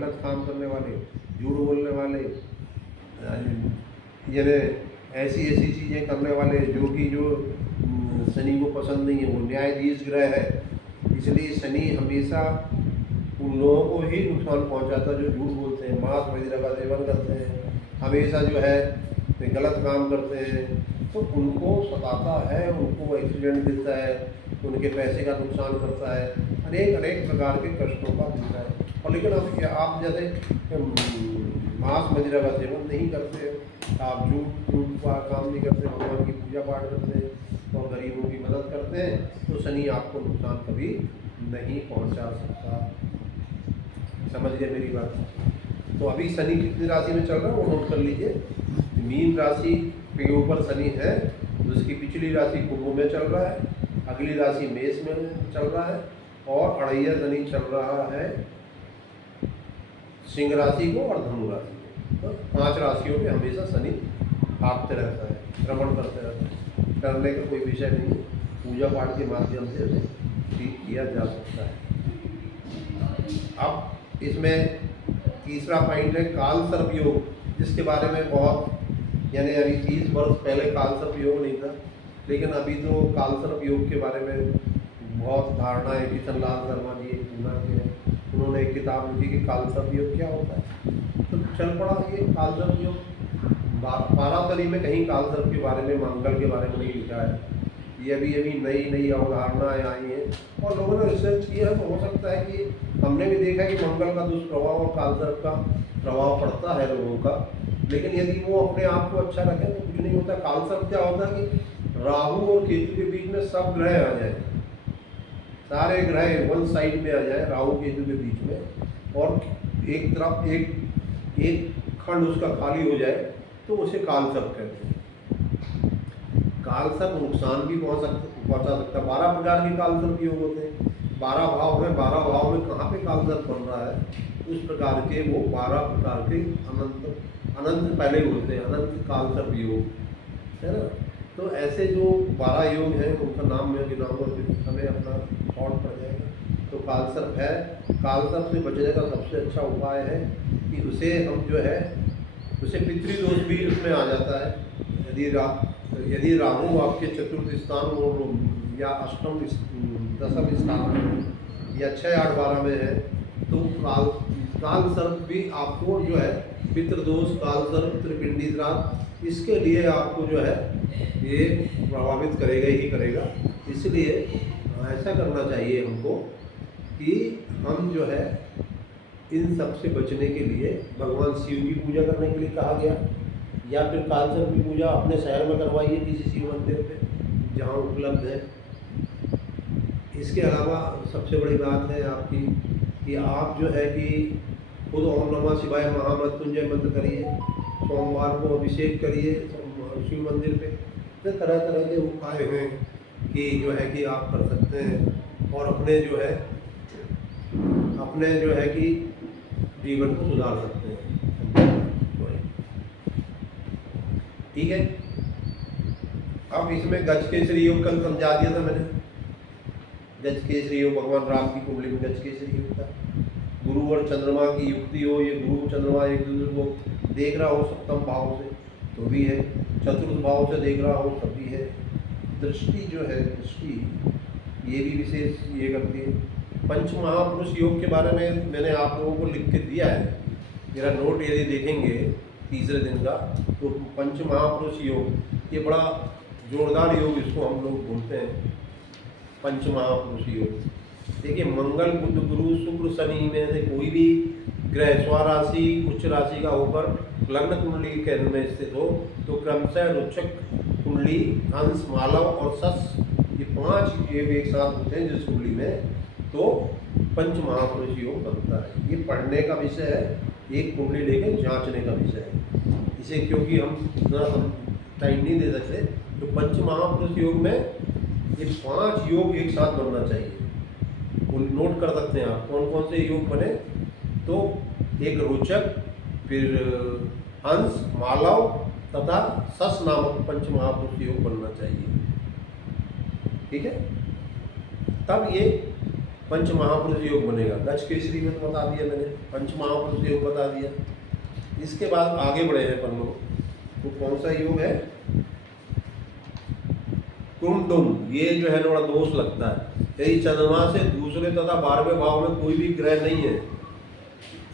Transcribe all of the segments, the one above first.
गलत काम करने वाले, झूठ बोलने वाले, यानी ऐसी ऐसी चीज़ें करने वाले जो कि शनि को पसंद नहीं है। वो न्यायाधीश ग्रह है, इसलिए शनि हमेशा उन लोगों को ही नुकसान पहुंचाता है जो झूठ बोलते हैं, मांस वगैरह का सेवन करते हैं, हमेशा जो है गलत काम करते हैं, तो उनको सताता है, उनको एक्सीडेंट देता है, उनके पैसे का नुकसान करता है, अनेक अनेक प्रकार के कष्टों का देता है। और लेकिन अब आप जैसे मांस मदिरा का सेवन नहीं करते, आप झूठ का काम नहीं करते, भगवान की पूजा पाठ करते हैं और गरीबों की मदद करते हैं, तो शनि आपको नुकसान कभी नहीं पहुंचा सकता। समझ गए मेरी बात? तो अभी शनि कितनी राशि में चल रहा है वो नोट कर लीजिए। मीन राशि के ऊपर शनि है, जिसकी पिछली राशि कुंभ में चल रहा है, अगली राशि मेष में चल रहा है, और अड़ैया शनि चल रहा है सिंह राशि को और धनु राशि को। तो 5 राशियों में हमेशा शनि भागते रहता है, भ्रमण करते रहता है। डरने का कोई विषय नहीं है, पूजा पाठ के माध्यम से उसे ठीक किया जा सकता है। अब इसमें तीसरा पॉइंट है काल सर्प योग, जिसके बारे में बहुत, यानी अभी 30 वर्ष पहले काल सर्प योग नहीं था, लेकिन अभी तो काल सर्प योग के बारे में बहुत धारणा है। किशन लाल शर्मा जी एक पूना के हैं, उन्होंने एक किताब लिखी कि काल सर्प योग क्या होता है, तो चल पड़ा ये काल सर्प योग। पाराशरी में कहीं काल सर्प के बारे में, मंगल के बारे में नहीं लिखा है। ये अभी अभी नई नई अवधारणाएँ आई हैं और लोगों ने रिसर्च किया है, तो हो सकता है कि हमने भी देखा कि मंगल का दुष्प्रभाव और काल सर्प का प्रभाव पड़ता है लोगों का, लेकिन यदि वो अपने आप को अच्छा रखें तो कुछ नहीं होता। काल सर्प क्या होता है कि राहु और केतु के बीच में सब ग्रह आ जाए, सारे ग्रह वन साइड में आ जाए राहु केतु के बीच में, और एक तरफ एक खंड उसका खाली हो जाए, तो उसे काल सर्प कहते हैं। काल सर्प नुकसान भी पहुंचा सकता है। 12 प्रकार के काल सर्प योग होते हैं, 12 भाव में, 12 भाव में कहाँ पे काल सर्प बन रहा है, उस प्रकार के वो 12 प्रकार के अनंत पहले होते हैं, अनंत काल सर्प योग, है ना। तो ऐसे जो 12 योग हैं उनका नाम मैं गिनाऊंगा, हमें अपना थॉट पड़ जाएगा। तो काल सर्प है, काल सर्प से बचने का सबसे अच्छा उपाय है कि उसे हम जो है, उसे पितृदोष भी उसमें आ जाता है। यदि राहु आपके चतुर्थ स्थान और या अष्टम दशम स्थान में या 6, 8, 12 में है, तो काल सर्प भी आपको जो है पितृदोष, काल सर्प, त्रिपिंडी श्राद्ध, इसके लिए आपको जो है ये प्रभावित करेगा ही करेगा। इसलिए ऐसा करना चाहिए हमको कि हम जो है इन सब से बचने के लिए भगवान शिव की पूजा करने के लिए कहा गया, या फिर काल सर्प की पूजा अपने शहर में करवाइए किसी शिव मंदिर पे जहाँ उपलब्ध है। इसके अलावा सबसे बड़ी बात है आपकी कि आप जो है कि खुद ओम नमः शिवाय महामृत्युंजय मंत्र करिए, सोमवार को अभिषेक करिए शिव मंदिर पे। तो तरह तरह के उपाय हैं कि जो है कि आप कर सकते हैं और अपने जो है कि जीवन को सुधार सकते हैं। ठीक है। अब इसमें गज केसरी योग कल समझा दिया था मैंने। गज केसरी योग भगवान राम की कुंडली में गज केसरी योग था। गुरु और चंद्रमा की युक्ति हो, ये गुरु चंद्रमा एक दूसरे को देख रहा हो सप्तम भाव से तो भी है, चतुर्थ भाव से देख रहा हो तब भी है। दृष्टि जो है, दृष्टि ये भी विशेष ये करती है। पंच महापुरुष योग के बारे में मैंने आप लोगों को लिख के दिया है, मेरा नोट यदि देखेंगे तीसरे दिन का, तो पंच महापुरुष योग ये बड़ा जोरदार योग इसको हम लोग बोलते हैं, पंच महापुरुष योग। देखिए मंगल, बुध, गुरु, शुक्र, शनि में से कोई भी ग्रह स्वराशि उच्च राशि का होकर लग्न कुंडली के केंद्र में स्थित हो तो क्रमशः रुचक, कुंडली, हंस, मालव और सस, ये 5 योग एक साथ होते हैं जिस कुंडली में, तो पंच महापुरुष योग बनता है। ये पढ़ने का विषय है, एक कुंडली लेके जांचने का विषय है। इसे क्योंकि हम टाइम नहीं दे सकते, तो पंच महापुरुष योग में ये 5 योग एक साथ बनना चाहिए। वो नोट कर सकते हैं आप कौन कौन से योग बने, तो एक रोचक, फिर हंस, मालव तथा सस नामक पंच महापुरुष योग बनना चाहिए। ठीक है। तब ये पंच महापुरुष योग बनेगा। गज केसरी में तो बता दिया मैंने, पंच महापुरुष योग बता दिया। इसके बाद आगे बढ़े हैं अपन लोग, तो कौन सा योग है? कुंडुम। ये जो है बड़ा दोष लगता है, यदि चंद्रमा से दूसरे तथा 12वें भाव में कोई भी ग्रह नहीं है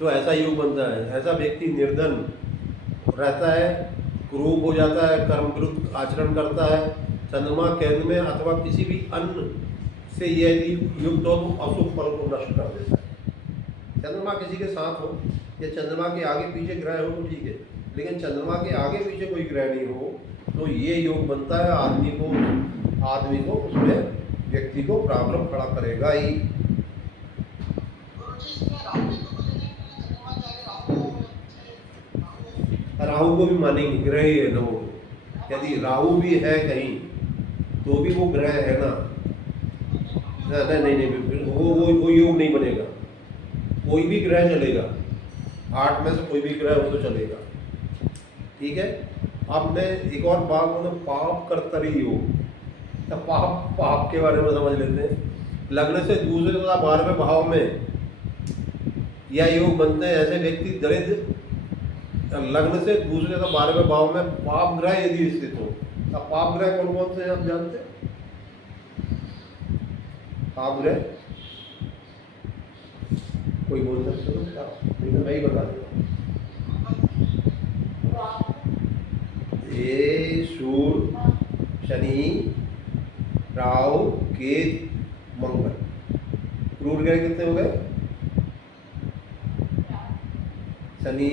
तो ऐसा योग बनता है। ऐसा व्यक्ति निर्धन रहता है, क्रूर हो जाता है, कर्म विरुद्ध आचरण करता है। चंद्रमा केंद्र में अथवा किसी भी अन्न से यदि युक्त हो तो अशुभ फल को नष्ट कर देता है। चंद्रमा किसी के साथ हो या चंद्रमा के आगे पीछे ग्रह हो तो ठीक है, लेकिन चंद्रमा के आगे पीछे कोई ग्रह नहीं हो तो ये योग बनता है। आदमी को उसमें व्यक्ति को प्रॉब्लम खड़ा करेगा ही। राहु को भी मानेंगे, ग्रह ही है ना वो। यदि राहु भी है कहीं तो भी वो ग्रह है ना। नहीं, वो योग नहीं बनेगा। कोई भी ग्रह चलेगा, 8 में से कोई भी ग्रह हो तो चलेगा, ठीक है। अब मैं एक और बात बोलूँ, पाप कर्तरी योग। तो पाप के बारे में समझ लेते हैं। लग्न से दूसरे तथा 12वें भाव में यह योग बनते हैं। ऐसे व्यक्ति दरिद्र, लग्न से दूसरे तथा 12वें भाव में पाप ग्रह यदि स्थित हो। अब पाप ग्रह कौन कौन से हैं आप जानते हैं? पाप ग्रह कोई बोल सकते हो क्या? लेकिन मैं ही बता देता हूँ। ये सूर्य, शनि, राहु, केतु, मंगल। क्रूर ग्रह कितने हो गए? शनि,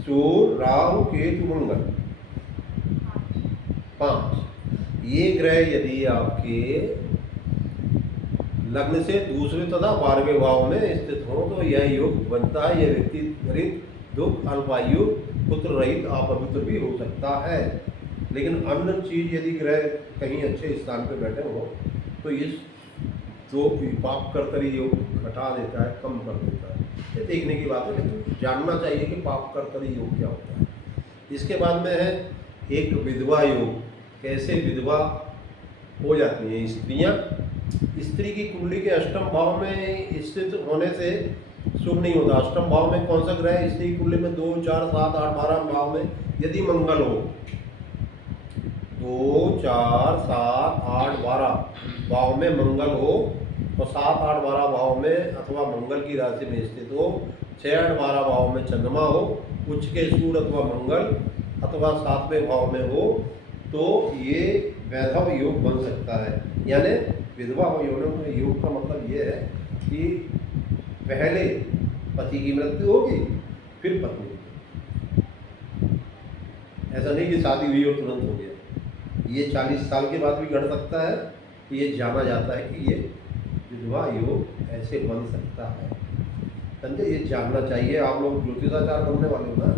सूर्य, राहु, केतु, मंगल, 5। ये ग्रह यदि आपके लग्न से दूसरे तथा 12वें भाव में स्थित हो तो यह योग बनता है। यह व्यक्ति गरीब, दुख, अल्पायु, पुत्र रहित, अपवित्र भी हो सकता है। लेकिन अन्य चीज यदि ग्रह कहीं अच्छे स्थान पर बैठे हो तो इस जो पाप कर्तरी योग घटा देता है, कम कर देता है। ये देखने की बात है, लेकिन जानना चाहिए कि पाप कर्तरी योग क्या होता है। इसके बाद में है एक विधवा योग। कैसे विधवा हो जाती हैं स्त्रियां? स्त्री की कुंडली के अष्टम भाव में स्थित होने से शुभ नहीं होता। अष्टम भाव में कौन सा ग्रह है? स्त्री की कुंडली में 2, 4, 7, 8, 12 भाव में यदि मंगल हो, 2, 4, 7, 8, 12 भाव में मंगल हो और 7, 8, 12 भाव में अथवा मंगल की राशि में स्थित हो, 6, 8, 12 भाव में चंद्रमा हो, उच्च के सूर्य अथवा मंगल अथवा 7वें भाव में हो तो ये वैधव योग बन सकता है। यानी विधवा योग का मतलब ये है कि पहले पति की मृत्यु होगी फिर पत्नी। ऐसा नहीं कि शादी हुई और तुरंत हो गया। ये 40 साल के बाद भी घट सकता है। ये जाना जाता है कि ये विधवा योग ऐसे बन सकता है। समझे? ये जानना चाहिए। आप लोग ज्योतिषाचार बनने वाले हो ना,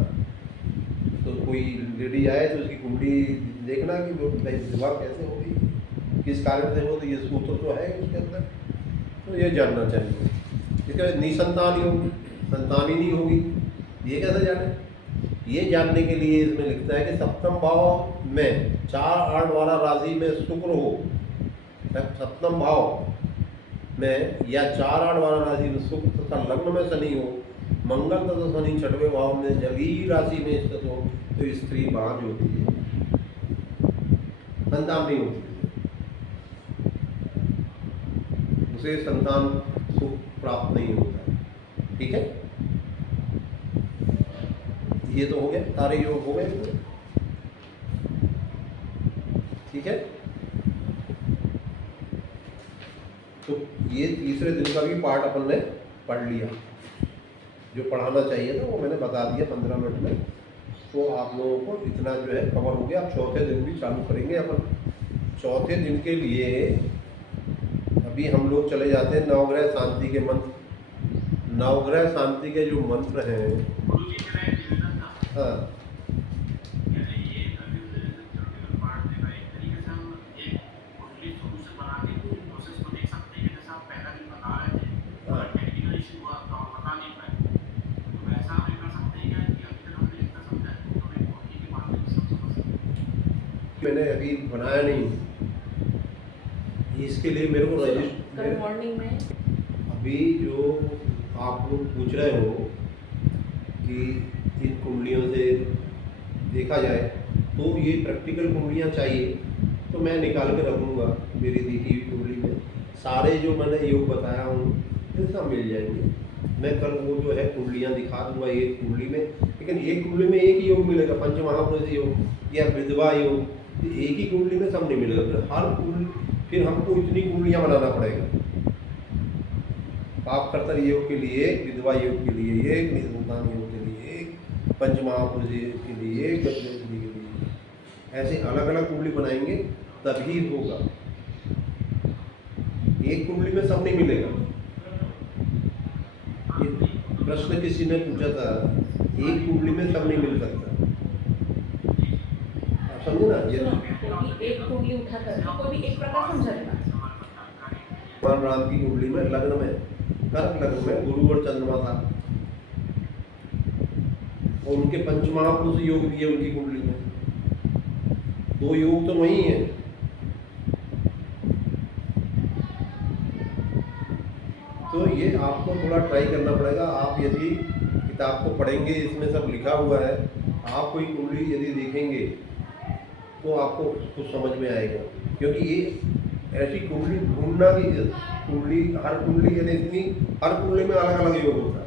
तो कोई लेडी आए तो उसकी कुंडली देखना कि वो विधवा कैसे होगी, किस कारण से हो, तो ये सूत्र तो है उसके अंदर, तो ये जानना चाहिए। इसके निसंतान होगी, संतान ही नहीं होगी, ये कैसे जाने? ये जानने के लिए इसमें लिखता है कि सप्तम भाव में 4, 8, 12 राशि में शुक्र हो, सप्तम भाव में या 4, 8, 12 राशि में शुक्र तथा लग्न में शनि हो, मंगल तथा शनि 6वें भाव में जल ही राशि में स्थित हो तो स्त्री बांझ होती है, संतान नहीं होती है, उसे संतान सुख प्राप्त नहीं होता है। ठीक है, ये तो हो गया, सारे योग हो गए। ठीक है, तो ये तीसरे दिन का भी पार्ट अपन ने पढ़ लिया। जो पढ़ाना चाहिए था वो मैंने बता दिया 15 मिनट में, तो आप लोगों को इतना जो है कवर हो गया। अब चौथे दिन भी चालू करेंगे अपन। चौथे दिन के लिए अभी हम लोग चले जाते हैं नवग्रह शांति के मंत्र। नवग्रह शांति के जो मंत्र हैं, हाँ, मैंने अभी बनाया नहीं, इसके लिए मेरे को मॉर्निंग में अभी जो आप लोग पूछ रहे हो कि इन कुंडलियों से देखा जाए, तो ये प्रैक्टिकल कुंडलियाँ चाहिए तो मैं निकाल के रखूँगा मेरी देखी हुई कुंडली में। सारे जो मैंने योग बताया हूँ ये सब मिल जाएंगे। मैं कल वो जो है कुंडलियाँ दिखा दूंगा एक कुंडली में, लेकिन एक कुंडली में एक ही योग मिलेगा, पंच महापुरुष योग या विधवा योग, तो एक ही कुंडली में सब नहीं मिलेगा। फिर हर कुंडली, फिर हमको इतनी कुंडलियाँ बनाना पड़ेगा। पाप कर्तर योग के लिए एक, विधवा योग के लिए एक, निसंतान योग के लिए एक, पंच महापुरुष योग के लिए एक, गजनी के लिए, ऐसे अलग अलग कुंडली बनाएंगे तभी होगा। एक कुंडली में सब नहीं मिलेगा। ये प्रश्न किसी ने पूछा था, एक कुंडली में सब नहीं मिल सकता। आप समझे ना? ये कोई एक कुंडली उठा कर कोई भी एक प्रकार समझा लेना। भगवान राम की कुंडली में लग्न में, कर्क लग्न में गुरु और चंद्रमा था, और उनके पंच महापुरुष योग भी है उनकी कुंडली में। दो योग तो वही है। तो ये आपको थोड़ा ट्राई करना पड़ेगा। आप यदि किताब को पढ़ेंगे, इसमें सब लिखा हुआ है, आप कोई कुंडली यदि देखेंगे तो आपको कुछ समझ में आएगा। क्योंकि ये ऐसी कुंडली ढूंढना कि कुंडली, हर कुंडली यानी इतनी, हर कुंडली में अलग अलग योग होता है।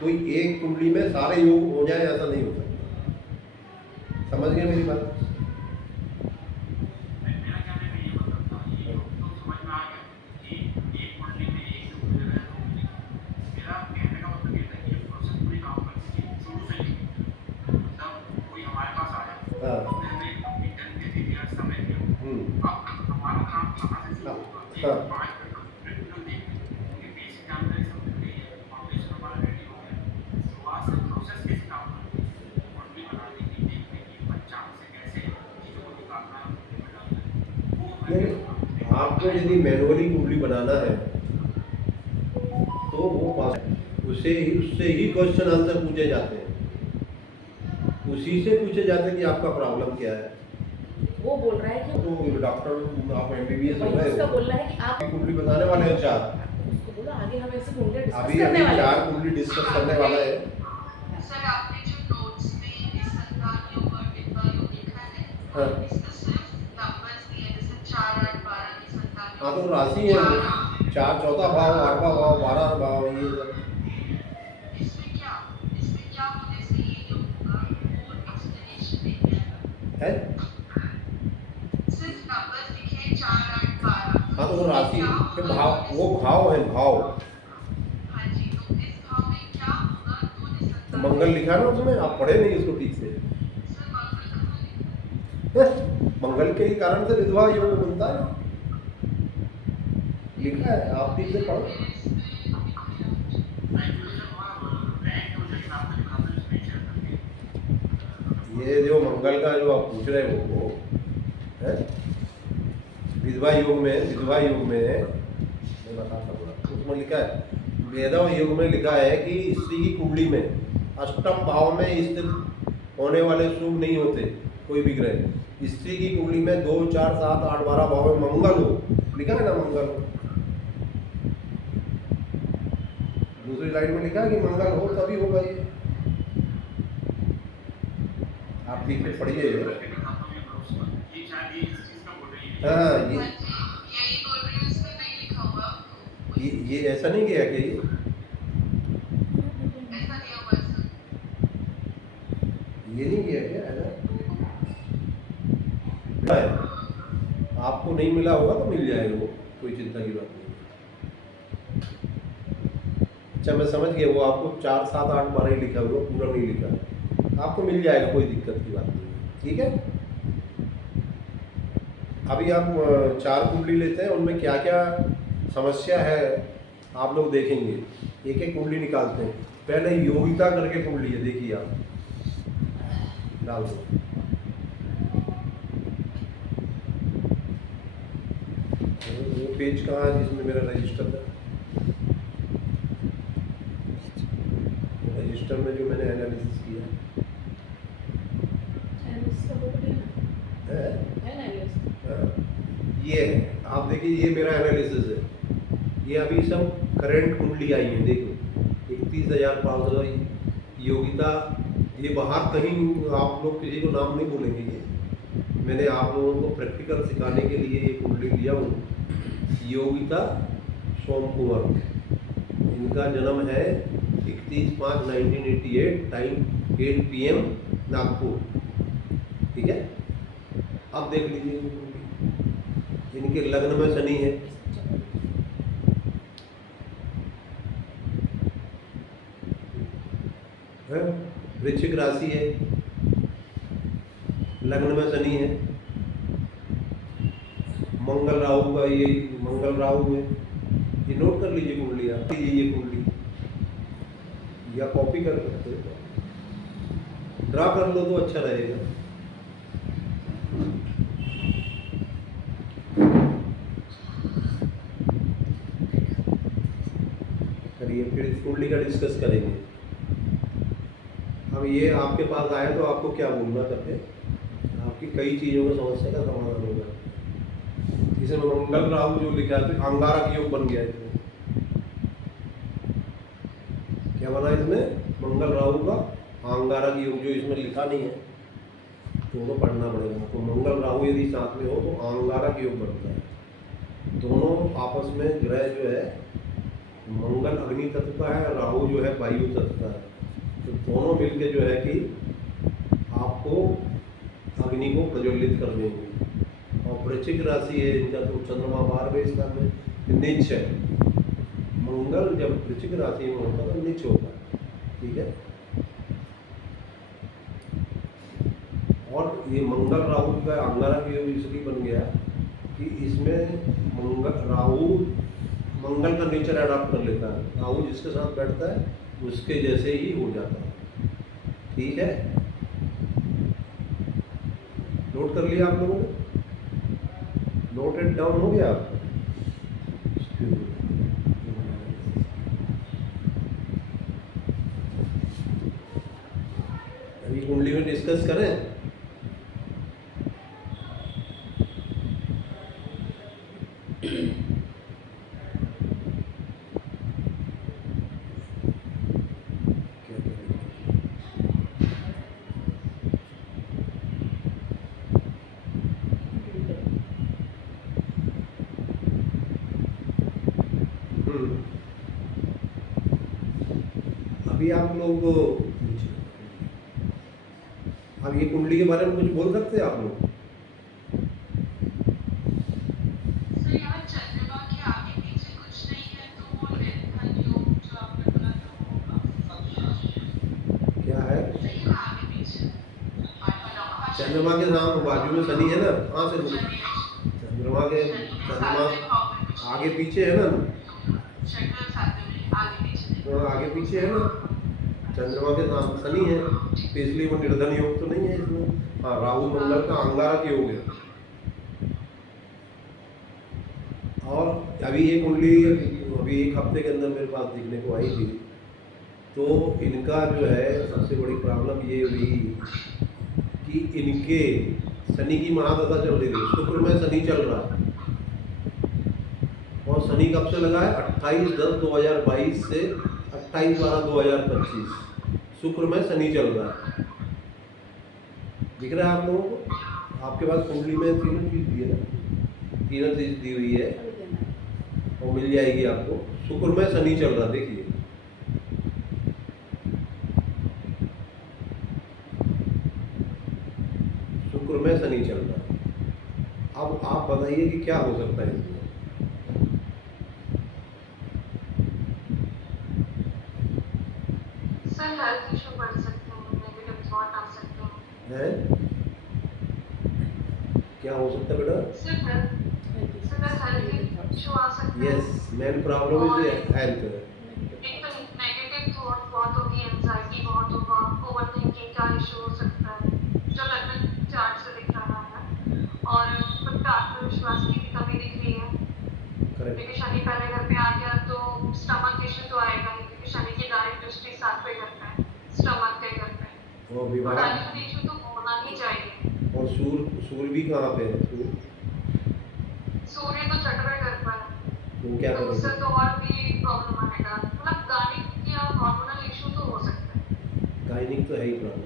कोई एक कुंडली में सारे योग हो जाए ऐसा नहीं हो सकता। समझ गए मेरी बात? आपको यदि मैनुअली कुंडली बनाना है तो वो पास उससे ही क्वेश्चन आंसर पूछे जाते हैं, उसी से पूछे जाते हैं कि आपका प्रॉब्लम क्या है। वो बोल रहा है कि तो डॉक्टर, आप एमबीबीएस हो रहे उसका हो, बोलना है कि आप कुंडली बताने वाले हैं 4। उसको बोलो आगे हम ऐसे कुंडली डिस्कस अभी करने वाले 4 कुंडली डिस्कस करने वाला है। सर आपने जो नोट्स में निसंतान योग और विधवा योग लिखा है, हाँ। इसमें सिर्फ नंबर्स दिए जैसे 4, 8, 12 निसंतान हाँ तो राशि है, 4 चौथा भाव, 8वां भाव, 12 भाव, ये सब। इसमें क्या होने से ये जो होगा वो एक्सप्लेनेशन नहीं है। सिर्फ नंबर्स लिखे 4, 8, 12। हाँ तो वो राशि फिर भाव, वो भाव है, भाव। हाँ जी, तो इस भाव में क्या होगा तो निसंतान। मंगल लिखा ना उसमें, आप पढ़े नहीं इसको ठीक से। सर मंगल कहाँ लिखा है? मंगल के ही कारण से विधवा योग बनता है, लिखा है, आप ठीक से पढ़ो। ये जो मंगल का जो आप पूछ रहे हो वो है विधवा योग में मैं बताता हूँ, उसमें लिखा है, वेदव योग में लिखा है कि स्त्री की कुंडली में अष्टम भाव में स्थित होने वाले शुभ नहीं होते कोई भी ग्रह। स्त्री की कुंडली में 2, 4, 7, 8, 12 भाव में मंगल हो, लिखा है ना मंगल हो। दूसरी लाइन में लिखा है कि मंगल हो तभी होगा ये। आप ठीक से पढ़िए। हाँ यही बोल रही हूँ, इसमें नहीं लिखा हुआ। ये ऐसा नहीं किया कि ऐसा नहीं हुआ सर। ये नहीं किया क्या ऐसा? है। आपको नहीं मिला होगा तो मिल जाएगा, वो कोई चिंता की बात नहीं। अच्छा मैं समझ गया, वो आपको 4, 7, 8, 12 ही लिखा हुआ, पूरा नहीं लिखा है, आपको मिल जाएगा, कोई दिक्कत की बात नहीं। ठीक है, अभी आप 4 कुंडली लेते हैं, उनमें क्या क्या समस्या है आप लोग देखेंगे। एक एक कुंडली निकालते हैं। पहले योगिता करके कुंडली है, देखिए आप डाल दो। वो पेज कहाँ है जिसमें मेरा रजिस्टर है? रजिस्टर में जो मैंने एनालिसिस किया है, ये है, आप देखिए, ये मेरा एनालिसिस है, ये अभी सब करंट कुंडली आई है, देखो 31,500 योगिता। ये बाहर कहीं आप लोग किसी को नाम नहीं बोलेंगे, ये मैंने आप लोगों को प्रैक्टिकल सिखाने के लिए ये कुंडली लिया हूँ। योगिता सोम कुमार, इनका जन्म है 31/5/1988, टाइम 8 PM नागपुर। ठीक है, अब देख लीजिए इनके लग्न में शनि है, वृश्चिक राशि है, लग्न में शनि है, मंगल राहु का ये मंगल राहु है। ये नोट कर लीजिए कुंडली, आप ये कुंडली या कॉपी कर सकते हो, ड्रा कर लो तो अच्छा रहेगा। करिए, फिर इस कुंडली का डिस्कस करेंगे। अब ये आपके पास आया तो आपको क्या बोलना करते, आपकी कई चीज़ों में समस्या का समाधान होगा। इसमें मंगल राहु जो लिखा है अंगारक योग बन गया इसमें, क्या बना इसमें, मंगल राहु का अंगारक योग, जो इसमें लिखा नहीं है दोनों पढ़ना पड़ेगा। तो मंगल राहु यदि साथ में हो तो अंगारक योग बनता है। दोनों आपस में ग्रह जो है, मंगल अग्नि तत्व का है, राहु जो है वायु तत्व का है। तो दोनों मिलके जो है कि आपको अग्नि को प्रज्वलित कर देंगे। और वृश्चिक राशि है इनका, तो चंद्रमा 12वें स्थान में नीच है। मंगल जब वृश्चिक राशि में होता है तो नीच होता है। ठीक है, और ये मंगल राहु का अंगारक योग इसलिए बन गया कि इसमें मंगल का नेचर अडॉप्ट कर लेता है, राहु जिसके साथ बैठता है उसके जैसे ही हो जाता है। ठीक है, नोट कर लिया आप लोगों ने, नोटेड डाउन हो गया आप? अभी कुंडली में डिस्कस करें। अभी आप लोग अब ये कुंडली के बारे में कुछ बोल सकते हैं आप लोग? सर यहाँ चंद्रमा के आगे पीछे कुछ नहीं है तो वो निर्धन योग जो आपने बोला था वो होगा। क्या है? सही है, आगे पीछे चंद्रमा के नाम बाजू में शनि है ना, कहाँ से बोले? चंद्रमा आगे पीछे है ना, आगे पीछे है ना, चंद्रमा के नाम शनि है, तो इसलिए वो निर्धन योग तो नहीं है इसमें। हाँ, राहु मंगल का अंगारक योग है। और अभी ये कुंडली अभी एक हफ्ते के अंदर मेरे पास दिखने को आई थी, तो इनका जो है सबसे बड़ी प्रॉब्लम ये हुई कि इनके शनि की महादशा चल रही थी, शुक्र में शनि चल रहा है। और शनि कब से लगा है? 28/10/2022 से 28/12/2025 शुक्र में शनि चल रहा है। दिख रहा है आप लोगों को? आपके पास कुंडली में तीनों चीज़ दी है ना, तीनों चीज़ दी हुई है और मिल जाएगी आपको। शुक्र में शनि चल रहा, देखिए शुक्र में शनि चल रहा है। अब आप बताइए कि क्या हो सकता है इसमें? सर हेल्थ इशू बढ़ सकते हैं, नेगेटिव थॉट आ सकते हैं। है क्या हो सकता है बेटा? सर हेल्थ इशू आ सकते हैं। Yes, main problem is health. एक तो नेगेटिव थॉट बहुत होगी, एंजाइटी बहुत होगा, ओवरथिंकिंग का इशू हो सकता है जो लगभग चार्ट से दिख रहा है। और खुद का आत्मविश्वास की भी कमी दिख रही है, क्योंकि शनि पहले घर पे आ गया तो स्टमक इशू तो आएगा ही, क्योंकि शनि की डायरेक्ट दृष्टि 7 पे घर पे है, स्टमक के घर पे, और विवाह इशू तो होना ही चाहिए। और सूर्य भी कहाँ पे है? सूर्य तो छठवें घर पर है। वो क्या तो उससे करेंगे? तो और भी प्रॉब्लम आएगा, मतलब गाइनिक या हार्मोनल इशू तो हो सकता है। गायनिक तो है ही प्रॉब्लम।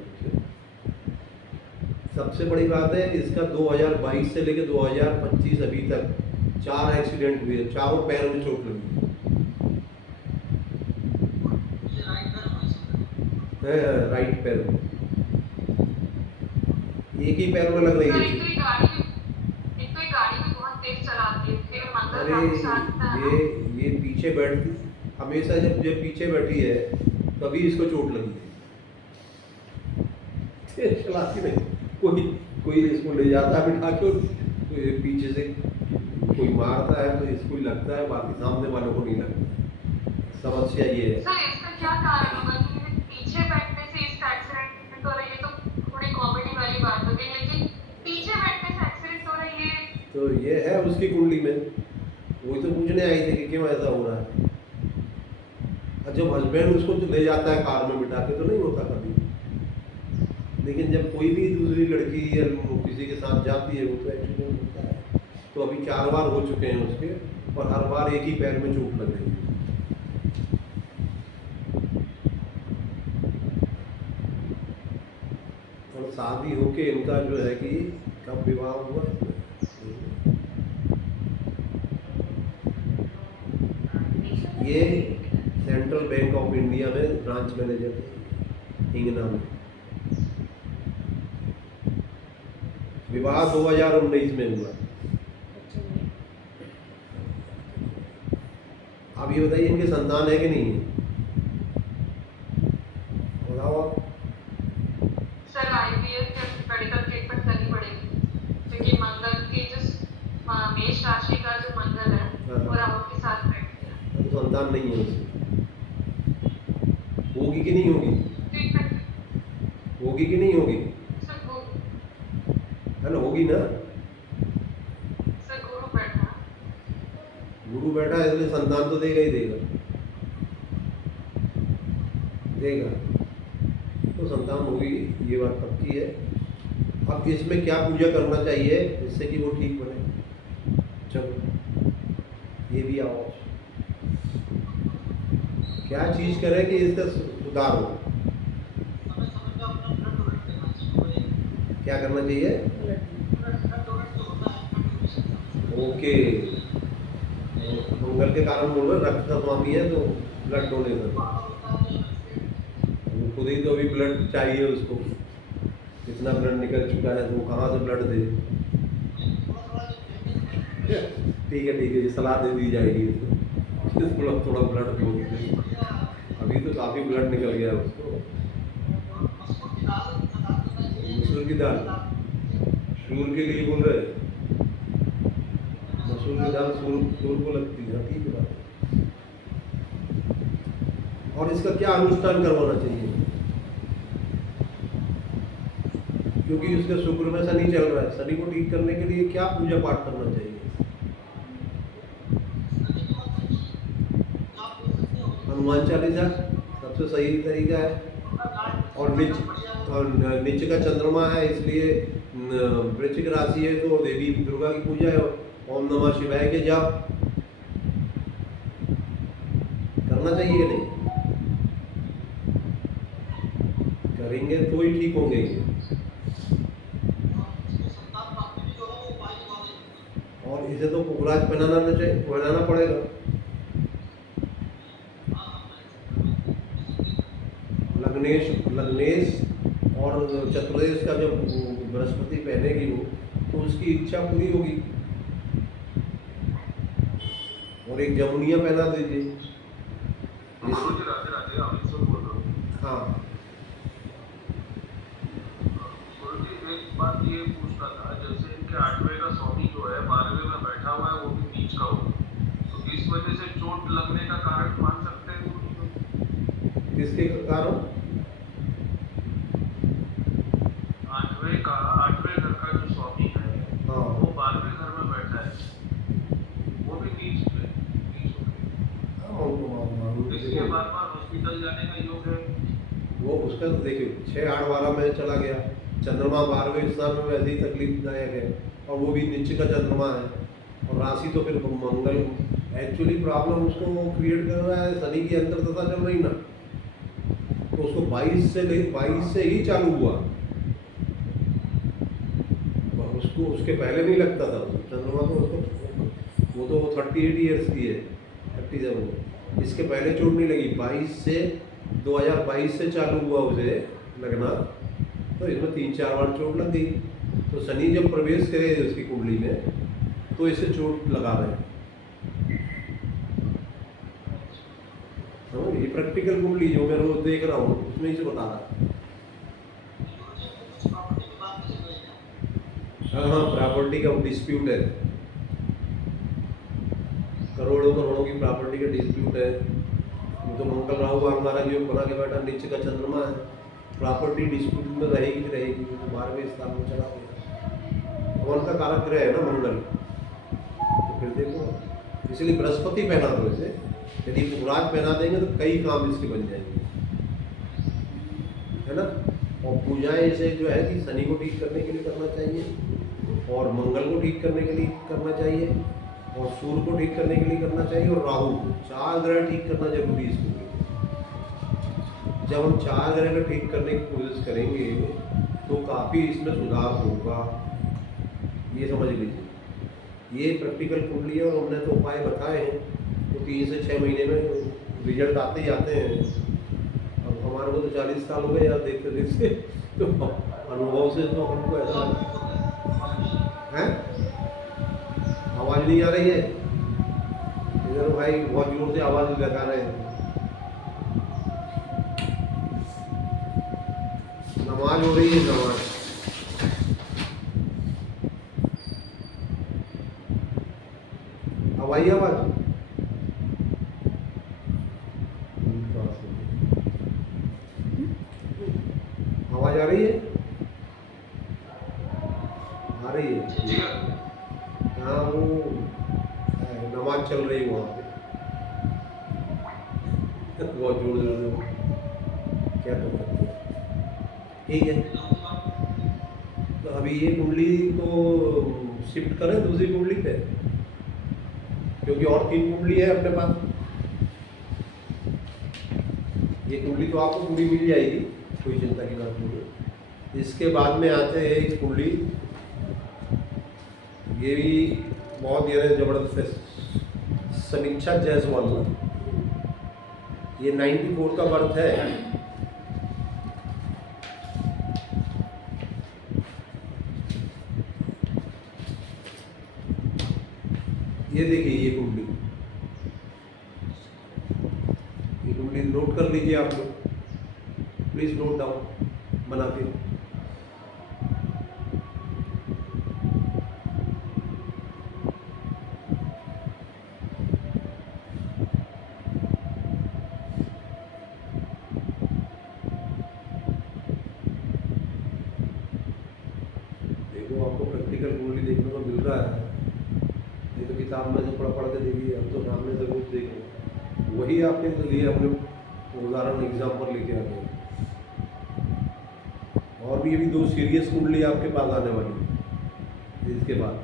सबसे बड़ी बात है इसका 2022 से लेकर 2025 अभी तक 4 एक्सीडेंट हुए, चारों पैर में चोट लगी है, राइट पैर में, एक ही पैर में लग रही सर है एक तो चोट। ये गाड़ी भी, एक तो ये गाड़ी भी बहुत तेज चलाती है, फिर मंगल अरे रात साथ में है ना। ये पीछे बैठती, हमेशा जब ये पीछे बैठी है कभी इसको चोट लगी है। तेज चलाती नहीं, कोई कोई इसको ले जाता है बिठा के, कोई पीछे से कोई मारता है तो इसको ही लगता है, बाकी सामने वालों को नहीं लगता। समस्या ये है। सर इसका क्या कारण होगा कि पीछे बैठने से इसका एक्सीडेंट हो रही है, तो थोड़ी कॉमेडी वाली बात हो गई, लेकिन पीछे बैठने से एक्सीडेंट हो रही है। तो ये है उसकी कुंडली में, वही तो पूछने आई थी कि क्यों ऐसा हो रहा है। और जब हस्बैंड उसको ले जाता है कार में बिठा के तो नहीं होता कभी, लेकिन जब कोई भी दूसरी लड़की या किसी के साथ जाती है वो तो एक्सीडेंट होता है। तो अभी 4 बार हो चुके हैं उसके, और हर बार एक ही पैर में चोट लग रही है। और शादी होके इनका जो है कि कब विवाह हुआ है? ये सेंट्रल बैंक ऑफ इंडिया में ब्रांच मैनेजर थे हिंगना में। विवाह 2019 में हुआ। अब ये बताइए इनके संतान है कि नहीं है? बताओ आप। सर आईवीएफ के मेडिकल ट्रीटमेंट करनी पड़ेगी, क्योंकि मंगल की जो मेष राशि का जो मंगल है वो राहु के साथ बैठ गया। तो संतान नहीं है उसकी, होगी कि नहीं होगी? ट्रीटमेंट होगी कि नहीं होगी? सर वो है ना, होगी ना। सर गुरु बैठा। गुरु बैठा है इसलिए संतान तो देगा ही देगा, देगा तो संतान होगी, ये बात पक्की है। अब इसमें क्या पूजा करना चाहिए जिससे कि वो ठीक बने? चलो ये भी आओ, क्या चीज करें कि इसका सुधार हो? क्या करना चाहिए? ओके, मंगल के कारण बोल रहे रक्त का स्वामी है तो ब्लड डोनेशन, वो खुद ही तो अभी ब्लड चाहिए उसको, कितना ब्लड निकल चुका है तो वो कहाँ से ब्लड दे। ठीक है ये सलाह दे दी जाएगी इसको, थोड़ा ब्लड दो, अभी तो काफ़ी ब्लड निकल गया उसको। मसूर की दाल सूर के लिए बोल रहे, मसूर की दाल सूर को लगती है, ठीक है बात। और इसका क्या अनुष्ठान करवाना चाहिए? क्योंकि उसके शुक्र में शनि चल रहा है, शनि को ठीक करने के लिए क्या पूजा पाठ करना चाहिए? हनुमान चालीसा सबसे सही तरीका है। और नीच का चंद्रमा है इसलिए वृश्चिक राशि है तो देवी दुर्गा की पूजा है, ओम नमः शिवाय के जाप करना चाहिए कि नहीं? करेंगे तो ही ठीक होंगे। और इसे तो पुखराज पहनाना पड़ेगा। लग्नेश और चतुर्दश का जब बृहस्पति पहनेगी वो तो उसकी इच्छा पूरी होगी। और एक जमुनिया पहना दीजिए। हाँ एक बात ये पूछना था, जैसे इनके 8वें का स्वामी जो है 12वें में बैठा हुआ है वो भी नीच का हो, तो इस वजह से चोट लगने का कारण मान सकते हैं? किसके कारण? 8वें घर का जो स्वामी है हाँ वो 12वें घर में बैठा है, वो भी नीच हो गए, इसलिए बार-बार हॉस्पिटल जाने का योग है। वो उसका तो देखिए 6-8-12 में चला गया, चंद्रमा 12वें स्थान में वैसे ही तकलीफदायक है, और वो भी नीच का चंद्रमा है, और राशि तो फिर मंगल एक्चुअली प्रॉब्लम उसको क्रिएट कर रहा है, शनि की अंतर्दशा चल रही ना, तो उसको 22 से ही चालू हुआ। उसको उसके पहले नहीं लगता था चंद्रमा, तो उसको वो तो 38 ईयर्स की है, 37। इसके पहले चोट नहीं लगी। 2022 से चालू हुआ उसे लगना, तो इसमें 3-4 बार चोट लग गई। तो शनि जब प्रवेश करे उसकी कुंडली में, तो इसे चोट लगा रहे हैं। ये प्रैक्टिकल कुंडली जो मैं रोज देख रहा हूँ उसमें ही से बता रहा है। हाँ, प्रॉपर्टी का डिस्प्यूट है, करोड़ों करोड़ों की प्रॉपर्टी का डिस्प्यूट है। वो तो मंगल राहु का हमारा योग बना के बैठा, नीचे का चंद्रमा है, प्रॉपर्टी डिस्प्यूट में रहेगी तो रहेगी। तो 12वें स्थान में चला गया, कौन का कारक ग्रह है ना मंगल, तो फिर देखो। इसलिए बृहस्पति पहना दो इसे, यदि युवराज पहना देंगे तो कई काम इसके बन जाएंगे, है ना। और पूजाएं इसे जो है कि शनि को ठीक करने के लिए करना चाहिए, और मंगल को ठीक करने के लिए करना चाहिए, और सूर्य को ठीक करने के लिए करना चाहिए, और राहु को। 4 ग्रह ठीक करना जरूरी है इसको। जब हम 4 ग्रह को ठीक करने की कोशिश करेंगे तो काफ़ी इसमें सुधार होगा, ये समझ लीजिए। ये प्रैक्टिकल कुंडली है, और हमने तो उपाय बताए हैं, तो 3 से 6 महीने में रिजल्ट आते ही आते हैं। अब हमारे को तो 40 साल हो गए यार देखते देखते, तो अनुभव से तो हमको ऐसा है। आवाज़ नहीं आ रही है इधर भाई, बहुत जोर से आवाज़ लगा रहे हैं। नमाज हो रही है, नमाज। अब आई आवाज़? आवाज़ आ रही है? आ रही है। हाँ, वो नमाज चल रही है वहाँ पे, बहुत जोर जोर से। क्या कर सकते हैं, ठीक है। तो अभी ये कुंडली को शिफ्ट करें दूसरी कुंडली पे, क्योंकि और 3 कुंडली है अपने पास। ये कुंडली तो आपको पूरी मिल जाएगी, कोई चिंता की बात नहीं है। इसके बाद में आते हैं एक कुंडली, ये भी बहुत जबरदस्त है, समीक्षा जायसवाल। ये 94 का बर्थ है। ये देखिए ये कुंडली नोट कर लीजिए आप लोग, प्लीज नोट डाउन बना के। देखो आपको प्रैक्टिकल कुंडली देखने को मिल रहा है, ये तो किताब में जो पढ़ के देखिए, हम तो सामने से रोज देख रहे हैं। वही आपके लिए हमने उदाहरण एग्जाम्पल लेके आ गए। और भी अभी 2 सीरियस कुंडली आपके पास आने वाली है इसके बाद।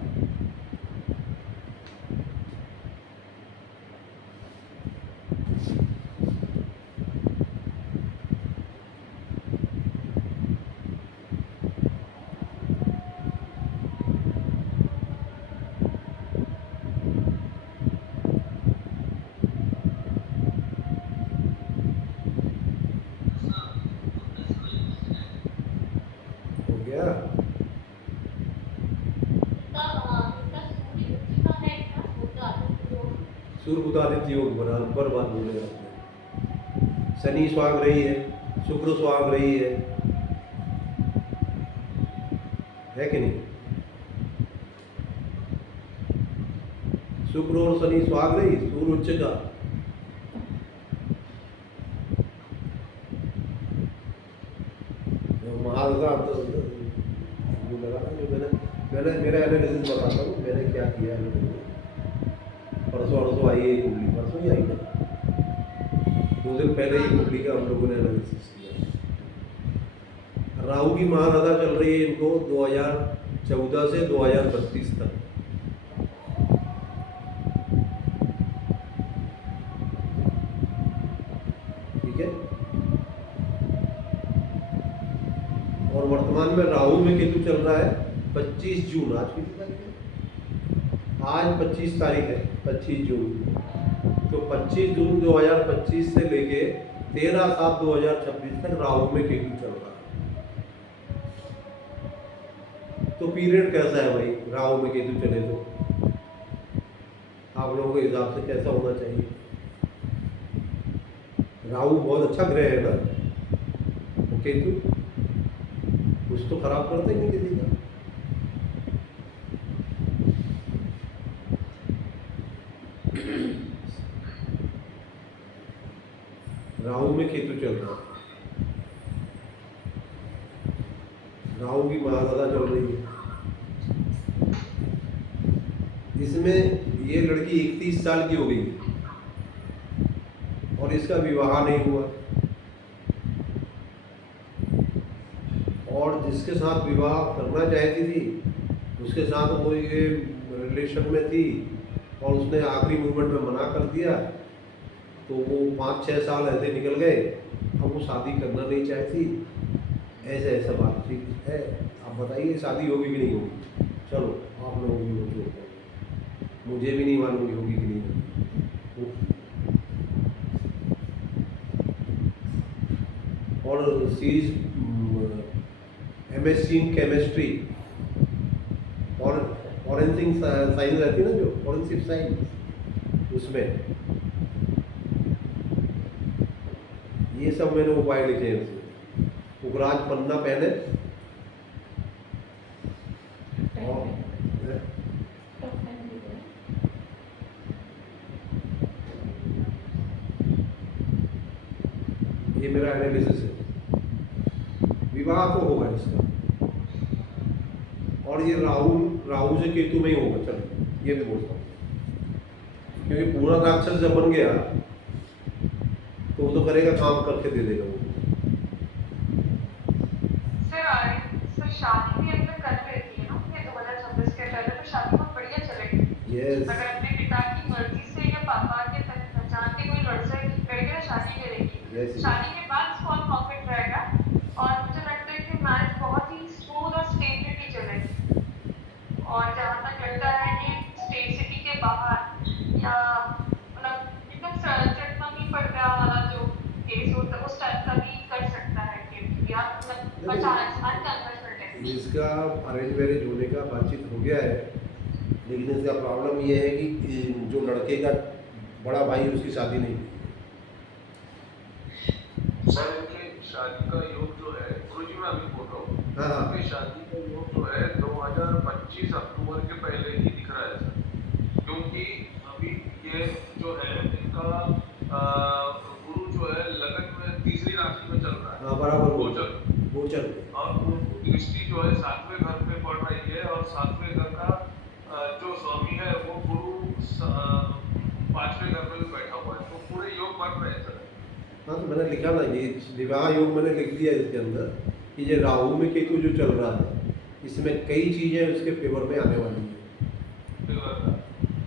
हो गया। सूर्य बुधादित्य योग बराबर बात बोले आपने। शनि स्वाग रही है, शुक्र स्वाग रही है कि नहीं? शुक्र और शनि स्वाग रही, सूर्य उच्च का। मैंने मेरा एनालिसिस बताता हूँ मैंने क्या किया है। परसों आई है कुंडली, परसों ही आई ना, 2 दिन पहले ही कुंडली का हम लोगों ने एनालिसिस किया। राहु की महादशा चल रही है इनको 2014 से 2032 तक। और वर्तमान में राहु में केतु चल रहा है 25 जून। आज कितनी तारीख है? आज 25 तारीख है, 25 जून। तो 25 जून 2025 से लेके 13/7/2026 तक राहु में केतु चल रहा है। तो पीरियड कैसा है भाई, राहु में केतु चले तो आप लोगों के हिसाब से कैसा होना चाहिए? राहु बहुत अच्छा ग्रह है ना, केतु कुछ तो खराब करते ही नहीं किसी का। राहु में केतु चल रहा है, राहु की महादशा चल रही है। इसमें ये लड़की 31 साल की हो गई और इसका विवाह नहीं हुआ, और जिसके साथ विवाह करना चाहती थी उसके साथ वो ये रिलेशन में थी और उसने आखिरी मोमेंट में मना कर दिया, तो वो 5-6 साल ऐसे निकल गए। अब वो शादी करना नहीं चाहती, ऐसा बातचीत है। आप बताइए शादी होगी कि नहीं होगी? चलो आप लोगों की होगी, मुझे भी नहीं मालूम होगी कि नहीं होगी। और सीरीज MSc इन केमिस्ट्री और फॉरेंसिक साइंस रहती है ना, जो फॉरेंसिक साइंस, उसमें ये सब मैंने उपाय लिखे हैं उसमें। उगराज पन्ना पहने और ये मेरा एनालिसिस है। विवाह तो होगा इसका, और ये राहु से केतु में ही होगा। चलो ये भी बोलता हूँ, क्योंकि पूरा राक्षस जब बन गया तो वो तो करेगा, काम करके दे देगा वो। सर शादी भी अंदर कर लेती है ना ये 2026 के पहले, तो शादी बहुत बढ़िया चलेगी। यस, अगर अपने पिता की मर्जी से या पापा के पहचान के कोई लड़के शादी करेगी। यस। शादी के बाद स्मॉल प्रॉफिट रहेगा, और मुझे लगता है कि मैरिज बहुत ही स्मूथ और स्टेबिलिटी चलेगी। और जहाँ तक लगता है कि स्टेट सिटी के बाहर या मतलब एकदम चटना नहीं पड़ता वाला जो केस होता है उस टाइप का भी कर सकता है कि या मतलब अचानक कन्वर्ट है। इसका अरेंज मैरिज होने का बातचीत हो गया है, लेकिन इसका प्रॉब्लम ये है कि जो लड़के का बड़ा भाई उसकी शादी नहीं हुई। सर इनके शादी का योग जो है, गुरुजी मैं अभी बोल रहा हूँ, हाँ हाँ, इनके शादी का योग जो है 2025 अक्टूबर के पहले ही दिख रहा है सर, क्योंकि अभी ये जो है इनका गुरु जो है लगन में तीसरी राशि में चल रहा है। हाँ बराबर, गोचर, और उनकी दृष्टि जो है 7वें घर पे पड़ रही है, और 7वें घर का जो स्वामी है वो गुरु 5वें घर में भी बैठा हुआ है, तो पूरे योग बन रहे हैं सर। हाँ तो मैंने लिखा ना, ये विवाह योग मैंने लिख दिया इसके अंदर कि ये राहु में केतु जो चल रहा है इसमें कई चीज़ें उसके फेवर में आने वाली है।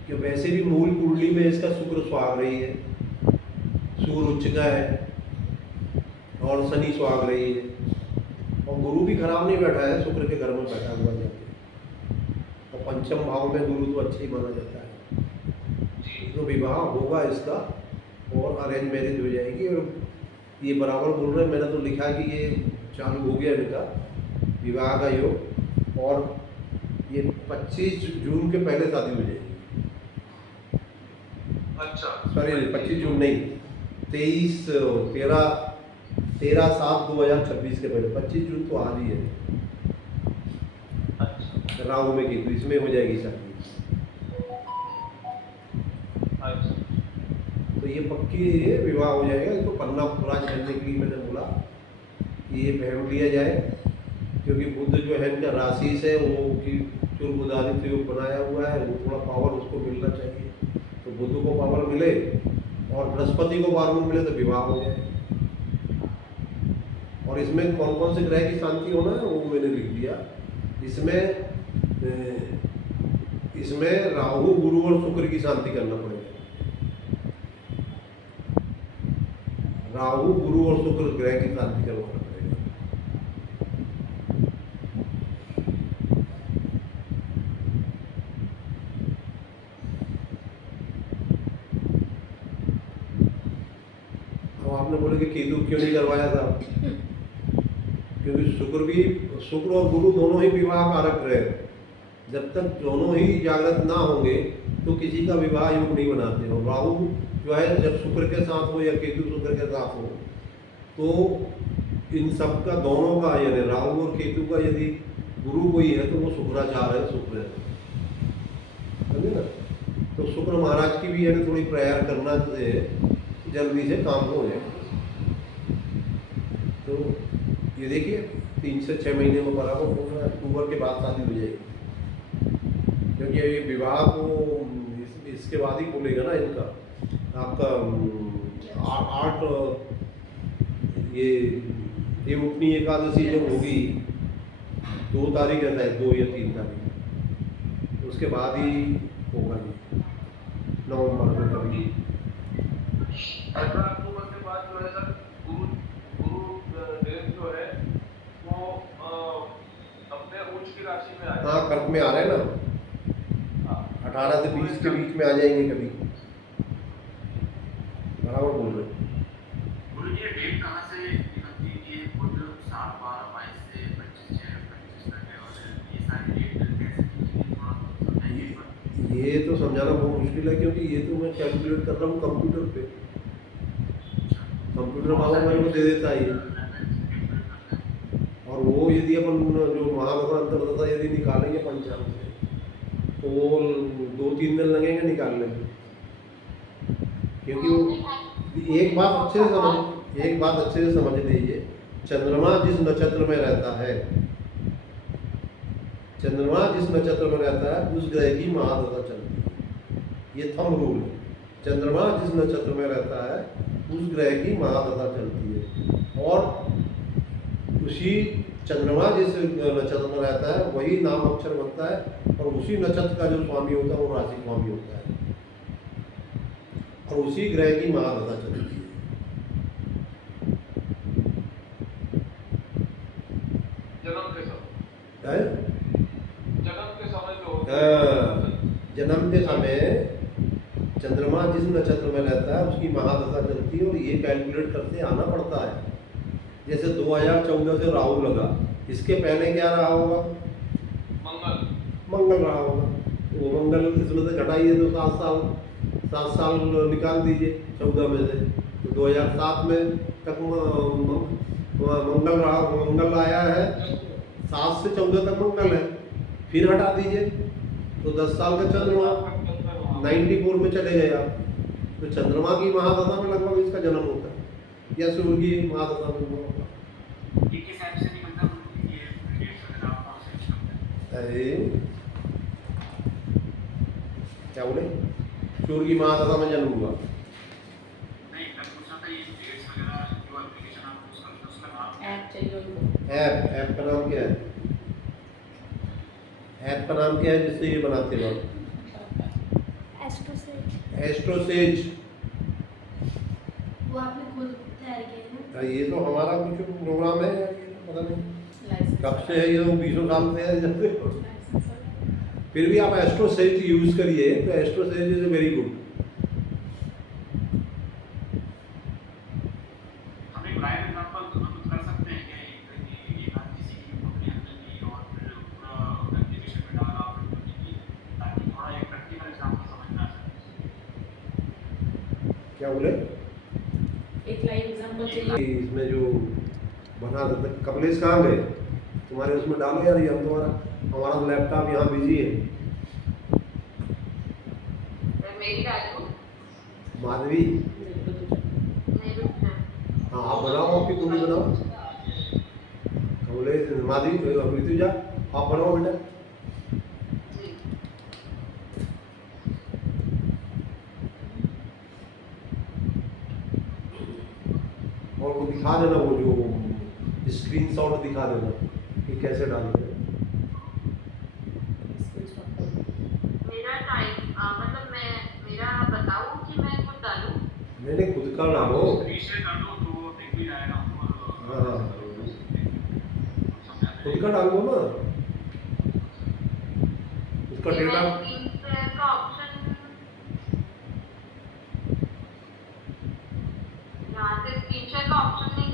कि वैसे भी मूल कुंडली में इसका शुक्र सुहाग रही है, सूर्य उच्च का है और शनि सुहाग रही है, और गुरु भी खराब नहीं बैठा है, शुक्र के घर में बैठा हुआ जाके, और पंचम भाव में गुरु तो अच्छे ही माना जाता है। तो विवाह होगा इसका और अरेंज मैरिज हो जाएगी। और ये बराबर बोल रहे हैं, मैंने तो लिखा कि ये चालू हो गया इनका विवाह का योग, और ये 25 जून के पहले शादी हो जाएगी। अच्छा, सॉरी 25 जून नहीं, 13/7/2026 के पहले। 25 जून तो आज ही है। अच्छा, राहु में केतु, इसमें हो जाएगी शादी। अच्छा, तो ये पक्की ये विवाह हो जाएगा। इसको पन्ना पूरा करने के लिए मैंने बोला कि ये पहन लिया जाए, क्योंकि बुध जो है इनका राशि से वो कि चुर्बुदादित्य योग बनाया हुआ है, वो थोड़ा पावर उसको मिलना चाहिए। तो बुध को पावर मिले और बृहस्पति को पावर मिले तो विवाह हो जाए। और इसमें कौन कौन से ग्रह की शांति होना है वो मैंने लिख दिया। इसमें राहु, गुरु और शुक्र की शांति करना पड़ेगा। राहु, गुरु और शुक्र ग्रह की शांति करवाना पड़ेगा। क्यों नहीं करवाया था? क्योंकि शुक्र और गुरु दोनों ही विवाह कारक रहे। जब तक दोनों ही जागृत ना होंगे तो किसी का विवाह योग नहीं बनाते। और राहु जो है जब शुक्र के साथ हो या केतु शुक्र के साथ हो तो इन सब का दोनों का यानी राहु और केतु का यदि गुरु कोई है तो वो शुक्राचार्य है, शुक्र है, समझे ना। तो शुक्र महाराज की भी यानी थोड़ी प्रेयर करना से जल्दी से काम हो जाए। तो ये देखिए 3 से 6 महीने में बराबर हो रहा है, अक्टूबर के बाद शादी हो जाएगी। क्योंकि ये विवाह को इसके बाद ही बोलेगा ना इनका आपका 8 ये उठनी एकादशी जब होगी 2 तारीख रहता है, 2 या 3 तारीख, उसके बाद ही होगा ये नवंबर में कभी। 18 अक्टूबर के बाद जो है सर गुरु देव जो है वो अपने उच्च की राशि में आ जाए। हाँ, कर्क में आ रहे हैं ना, 18 से 20 के बीच में आ जाएंगे कभी, बराबर बोल रहे हैं। गुरु जी ये डेट कहाँ से निकलती है? ये खुद 7, 12, 22 से 25, 6, 25 तक है और ये सारी डेट कैसे निकली? थोड़ा समझाइए। ये तो समझाना बहुत मुश्किल है क्योंकि ये तो मैं कैलकुलेट कर रहा हूँ कंप्यूटर पे। कंप्यूटर वाला मेरे को दे देता है ये। और वो यदि अपन जो महादशा अंतर्दशा यदि निकालेंगे पंचांग से तो वो 2-3 दिन लगेंगे निकालने में। क्योंकि वो एक बात अच्छे से समझ लीजिए, चंद्रमा जिस नक्षत्र में रहता है, चंद्रमा जिस नक्षत्र में रहता है उस ग्रह की महादशा चलती है। ये थंब रूल है। चंद्रमा जिस नक्षत्र में रहता है उस ग्रह की महादशा चलती है। और उसी चंद्रमा जिस नक्षत्र में रहता है वही नाम अक्षर बनता है और उसी नक्षत्र का जो स्वामी होता है वो राशि स्वामी होता है और उसी ग्रह की महादशा चलती है। जन्म के समय चंद्रमा जिस नक्षत्र में रहता है उसकी महादशा चलती है और ये कैलकुलेट करते आना पड़ता है। जैसे 2014 से राहु लगा, इसके पहले क्या रहा होगा? मंगल रहा होगा। तो वो मंगल इसमें से घटाइए तो 7 साल निकाल दीजिए 14 में से, तो 2007 में तक मंगल आया है। 7 से 14 तक मंगल है, फिर हटा दीजिए तो 10 साल का चंद्रमा 94 में चले गए आप। तो चंद्रमा की महादशा में लगभग इसका जन्म होता है या सूर्य की महादशा में होगा। ये किस ऐप से निकलता है? ये डेट वगैरह आप कौन से यूज करते हैं? अरे क्या बोले? सूर्य की महादशा में जन्म हुआ। नहीं, मैं पूछ रहा था ये डेट्स वगैरह जो एप्लीकेशन आप यूज करते हैं उसका नाम ऐप चाहिए उनको। ऐप का नाम क्या है? ऐप का नाम क्या है जिससे ये बनाते हैं? एस्ट्रोसेज। वो आपने खुद तैयार किया है ना? ये तो हमारा कुछ प्रोग्राम है यार, ये तो पता नहीं लाइसेंस कब से है, ये तो 20 साल से है जब से। लाइसेंस वाला। फिर भी आप एस्ट्रोसेज यूज करिए तो एस्ट्रोसेज इज वेरी गुड। हम एक लाइव एग्जांपल कर सकते हैं कि एक आदमी किसी की कंपनी अंदर की और फिर पूरा एप्लीकेशन में डाला फिर की, ताकि थोड़ा एक प्रैक्टिकल एग्जांपल समझ में आ सके। क्या बोले? एक लाइव एग्जांपल चाहिए। इसमें जो बना देते कमलेश कहाँ गए? तुम्हारे उसमें डालो यार, ये हमारा लैपटॉप यहाँ बिजी है। मेरी डालू माधवी, हाँ आप बनाओ, आपकी कॉपी बनाओ। कमलेश, माधवी, ऋतुजा आप बनाओ बेटा। और वो दिखा देना, वो जो स्क्रीनशॉट दिखा देना कि कैसे डालते हैं। मेरा टाइम मतलब मैं मेरा बताऊं कि मैं खुद डालूं? मैंने खुद का डालो। रीशेयर कर दो तो वो दिख भी जाएगा हमको। हाँ, खुद का डाल दो ना, उसका डेटा। स्क्रीन शेयर का ऑप्शन यहाँ से स्क्रीन शेयर का ऑप्शन नहीं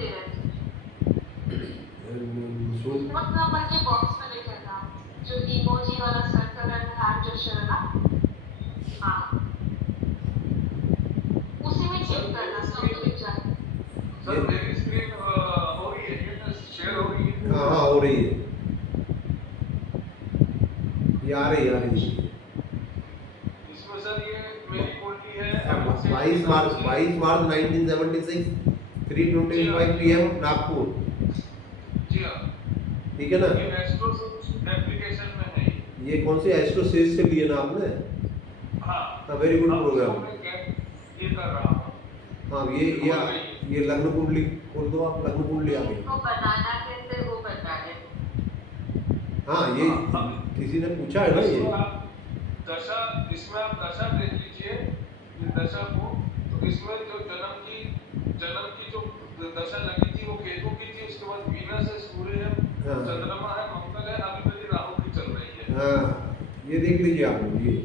रही है, ये आ रही है। इसमें सर ये मेरी कुंडली है 22 मार्च 1976 3:25 PM नागपुर, जी हाँ, ठीक है ना। ये एस्ट्रो एप्लीकेशन में है ये कौन सी एस्ट्रोसेज से लिए ना आपने? हाँ, वेरी गुड अब प्रोग्राम। उसको मैं ये कर रहा हूँ। हाँ ये लग्न कुंडली खोल दो आप, लग्न कुंडली आ गई। इसको बनाना कैसे वो बता रहे। हाँ ये किसी ने पूछा है ना ये। इसमें आप दशा देख लीजिए दशा को, तो इसमें जो जन्म की जो दशा लगी थी वो केतु की थी, उसके बाद वीनस है, सूर्य है, हाँ। चंद्रमा है, मंगल है, अभी मेरी राहु की चल रही है। हाँ ये देख लीजिए आप लोग ये।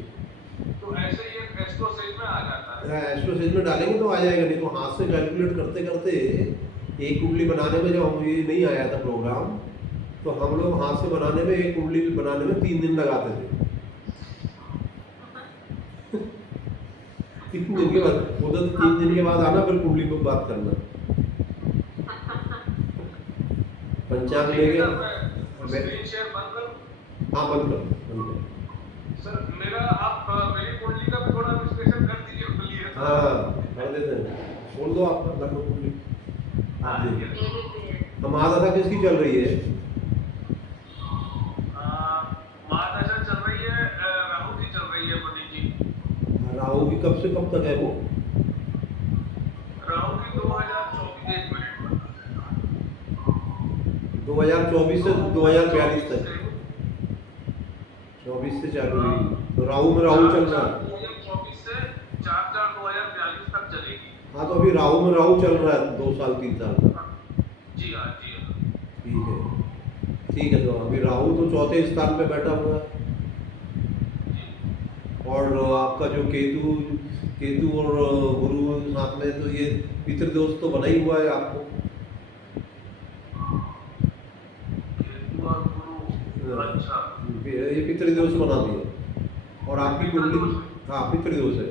तो ऐसे ही एस्ट्रो सेज में आ जाता है। एस्ट्रोसेज में डालेंगे तो आ जाएगा, नहीं तो हाथ से कैलकुलेट करते करते एक कुंडली बनाने में, जब ये नहीं आया था प्रोग्राम, तो हम लोग हाथ से बनाने में, एक कुंडली बनाने में 3 दिन लगाते थे। 3 दिन के बाद उधर 3 दिन के बाद आना, फिर कुंडली पर बात करना। पंचांग लेके स्क्रीन शेयर बंद करूं? हाँ बंद कर। सर मेरी कुंडली का भी थोड़ा विश्लेषण कर दीजिए क्लियर। हाँ कर देते हैं, खोल दो आपका लग्न कुंडली। हाँ, महादशा किसकी चल रही है? महादशा चल रही है, राहु की चल रही है मोदी जी। राहु की कब से कब तक है वो? राहु की 2024 एक मिनट 2024 से 2042 तक, 24 से चालू हुई, तो राहु में राहु चल रहा है। 2024 से 4/4/2042 तक चलेगी। हाँ तो अभी राहु में राहु चल रहा है 2 साल 3 साल तक। जी हाँ, जी हाँ। ठीक है तो अभी राहु तो चौथे स्थान पे बैठा हुआ है, और आपका जो केतु और गुरु साथ में, तो ये पितृदोष तो बना ही हुआ है आपको। केतु और गुरु, अच्छा। ये पितृदोष बना दिया, और आपकी कुंडली, हाँ पितृदोष है,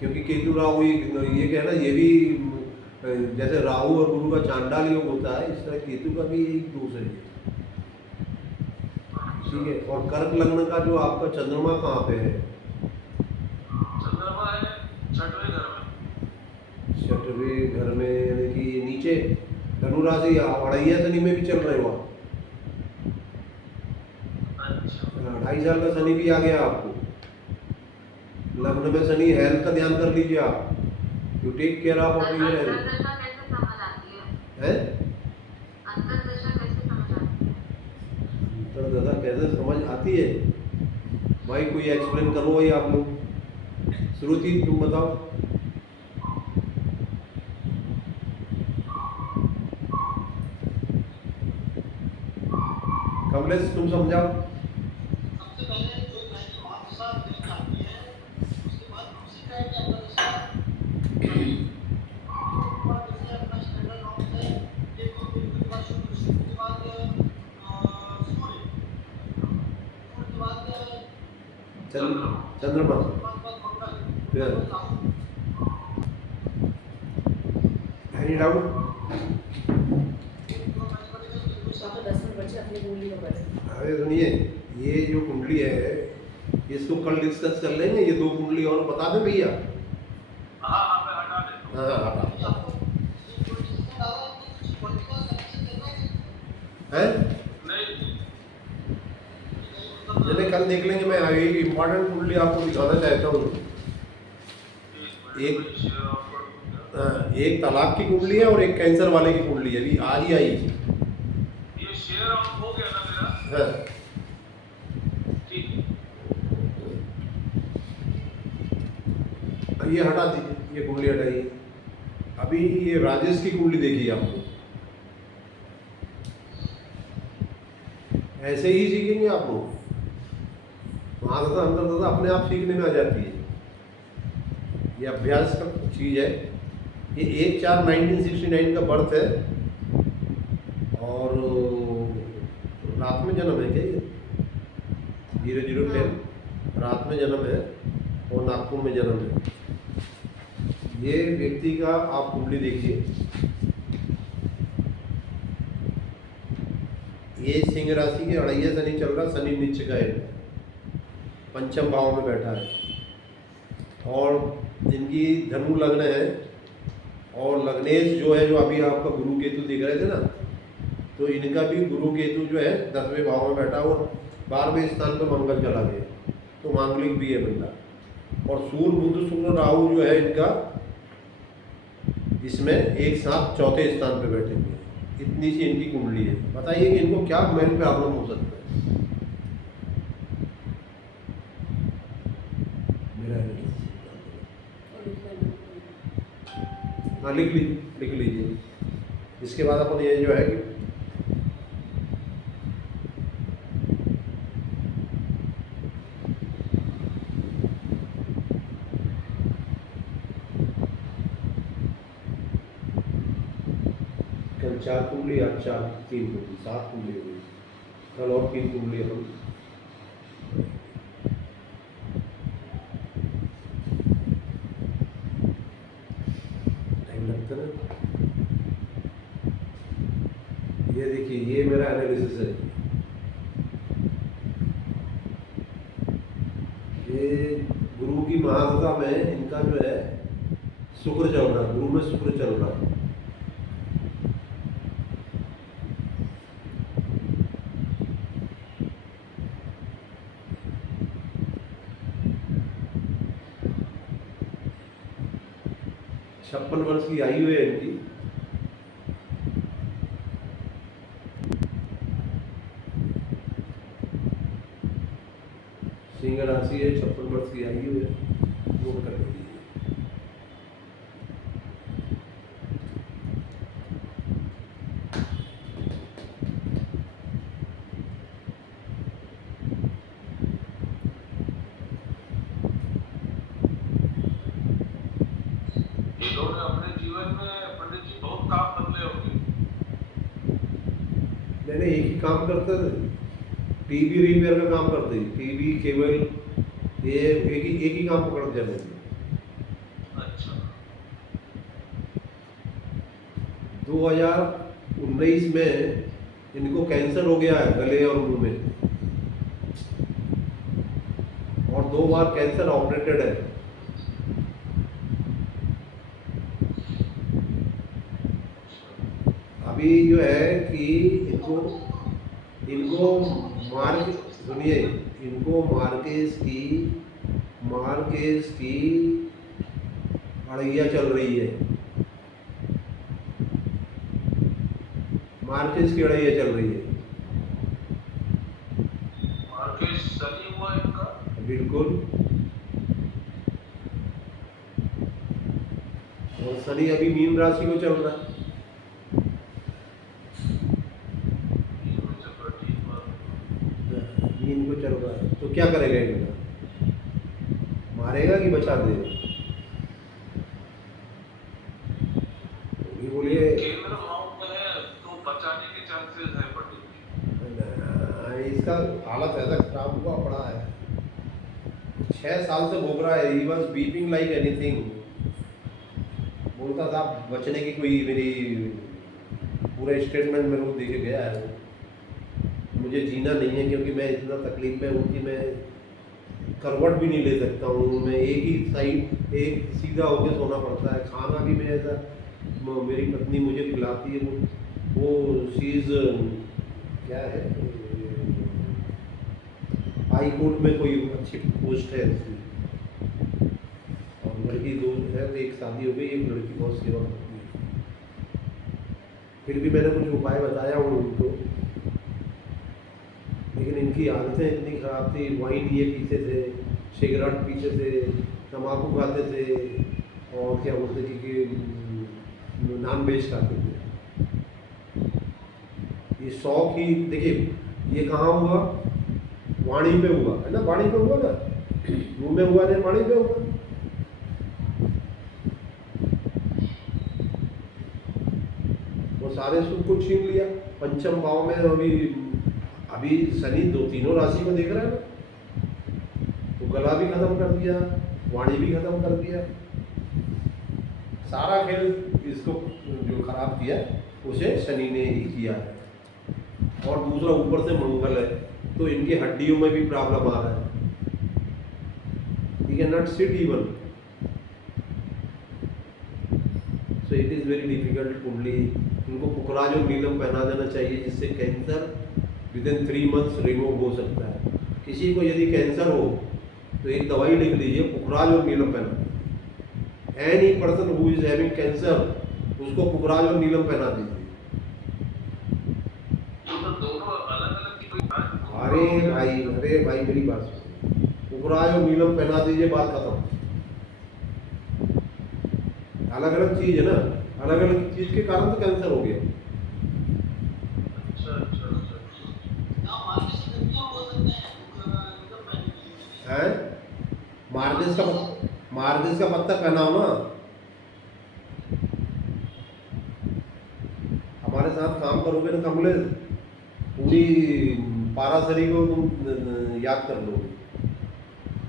क्योंकि केतु राहु ये कहना, ये भी जैसे राहु और गुरु का चांडाल योग होता है, इस तरह केतु का भी एक दोष है। ठीक है, और कर्क लग्न का जो आपका चंद्रमा कहाँ पे है? चंद्रमा है 6वें घर में। 6वें घर में, यानी कि नीचे धनु राशि अढ़ैया शनि में भी चल रहे हो आप। अच्छा, 2.5 साल का शनि भी आ गया आपको। लग्न में शनि, हेल्थ का ध्यान कर लीजिए आप, यू टेक केयर ऑफ अपनी हेल्थ। अंतर्दशा कैसे समझ आती है? हैं? अंतर्दशा कैसे समझ आती है? दादा कैसे समझ आती है भाई, कोई एक्सप्लेन करो भाई आप लोग। श्रुति तुम बताओ। कमलेश तुम समझाओ। सबसे पहले जो पहली महादशा देखा आती है, उसके बाद उसी का एक अंतर्दशा ऊपर जैसे अपना स्टैंडर्ड नॉर्म से एक के बाद शुक्र के बाद सूर्य के बाद चंद्रमा, मंगल, फिर राहु। Any doubt? आपको 10 मिनट बचे अपनी कुंडली को करें। अरे सुनिए, ये जो कुंडली है इसको कल डिस्कस कर लेंगे। ये 2 कुंडली और बता दें भैया। हाँ हाँ, मैं हटा देता हूँ। हाँ हटा है, नहीं, चलिए कल देख लेंगे। मैं एक इम्पोर्टेंट कुंडली आपको दिखाना चाहता हूँ। एक एक तलाक की कुंडली है और एक कैंसर वाले की कुंडली है, अभी आज ही आई। ये शेयर ऑफ हो गया ना मेरा? हाँ ठीक है। ये हटा दीजिए, ये कुंडली हटाइए। अभी ये राजेश की कुंडली देखिए आपको, ऐसे ही सीखेंगे आप लोग। महादशा अंतर्दशा अपने आप सीखने में आ जाती है, ये अभ्यास का चीज़ है। ये 1/4/1969 का बर्थ है, और रात में जन्म है क्या ये? 0010 रात में जन्म है, और नागपुर में जन्म है। ये व्यक्ति का आप कुंडली देखिए। ये सिंह राशि के अड़ैया शनि चल रहा, शनि नीच का है, पंचम भाव में बैठा है और इनकी धनु लग्न है और लग्नेश जो है, जो अभी आपका गुरु केतु दिख रहे थे ना, तो इनका भी गुरु केतु जो है 10वें भाव में बैठा और 12वें स्थान पर मंगल चला गया, तो मांगलिक भी है बंदा। और सूर्य बुध शुक्र राहु जो है इनका इसमें एक साथ चौथे स्थान पे बैठे हुए हैं। इतनी सी इनकी कुंडली है। बताइए कि इनको क्या मेन प्रॉब्लम हो सकता है। मेरा हाँ लिख लीजिए। इसके बाद अपन ये जो है कि कल 4 कुंडली, आज 3 कुंडली, 7 कुंडली हो गई। कल और 3 कुंडली हम टाइम लगता है। ये देखिए, ये मेरा एनालिसिस है। ये गुरु की महादशा में इनका जो है शुक्र चल रहा, गुरु में शुक्र चल रहा। छप्पन वर्ष की आयु है इनकी। सिंह राशि है, 56 वर्ष की आयु है। नोट कर लीजिए। इन्होंने अपने जीवन में पंडित जी बहुत काम बदले होंगे। मैंने एक ही काम करते थे, टीवी रिपेयर का काम करते, टीवी केबल, ये एक ही काम पकड़ दिया मैंने। अच्छा। 2019 में इनको कैंसर हो गया है गले और मुंह में, और 2 बार कैंसर ऑपरेटेड है। अभी जो है कि इनको सुनिए, इनको मार्केस की अड़ैया चल रही है। मार्केस की अड़ैया चल रही है। मार्केस शनि हुआ इनका। बिल्कुल। और शनि अभी मीन राशि को चल रहा है। मीन को चल रहा है, तो क्या करेगा इनका? मारेगा कि बचा देगा? ये बोलिए। केंद्र भाव में है तो बचाने के चांसेस है पंडित जी। इसका हालत ऐसा खराब हुआ पड़ा है, 6 साल से भोग रहा है। He was beeping like anything. बोलता था बचने की कोई मेरी पूरा स्टेटमेंट मेरे को देके गया है। मुझे जीना नहीं है क्योंकि मैं इतना तकलीफ में हूँ कि मैं करवट भी नहीं ले सकता हूँ। मैं एक ही साइड, एक सीधा होकर सोना पड़ता है। खाना भी मैं ऐसा, मेरी पत्नी मुझे खिलाती है, वो चीज़ क्या है, हाई कोर्ट में कोई अच्छी पोस्ट है उसकी, और लड़की 2 है, तो एक शादी हो गई, एक लड़की बहुत सेवा करती है। फिर भी मैंने कुछ उपाय बताया हूँ उनको, लेकिन इनकी आदतें इतनी खराब थी। वाइन ये पीते थे, सिगरेट पीते थे, तम्बाकू खाते थे, और क्या बोलते थे कि नॉन वेज खाते थे। ये शौक ही देखिए, ये कहाँ हुआ? वाणी पे हुआ है ना, वाणी पे हुआ ना, मुंह में हुआ नहीं, वाणी पे हुआ। वो सारे सुख को छीन लिया। पंचम भाव में अभी शनि 2 राशि को देख रहा है ना, तो गला भी खत्म कर दिया, वाणी भी खत्म कर दिया। सारा खेल इसको जो खराब किया उसे शनि ने ही किया है। और दूसरा ऊपर से मंगल है, तो इनकी हड्डियों में भी प्रॉब्लम आ रहा है, he can not sit even, so it is very difficult कुंडली। इनको पुखराज और नीलम पहना देना चाहिए, जिससे cancer with in 3 months remove हो सकता है। किसी को यदि कैंसर हो तो एक दवाई लिख लीजिए, पुखराज और नीलम पहना। Any person who is having cancer, उसको पुखराज और नीलम पहना दीजिए। तो दोनों अलग-अलग की कोई बात? अरे भाई मेरी बात सुनिए, पुखराज और नीलम पहना दीजिए, बात खत्म। अलग अलग चीज है ना, अलग अलग चीज के कारण तो कैंसर हो गया। अच्छा। क्या मार्केट से क्यों बोल सकते हैं मतलब पहले है मार्जिस का पत्ता पहनाओ ना। हमारे साथ काम करोगे ना कमलेश, पूरी पारासरी को तुम याद कर लोगे।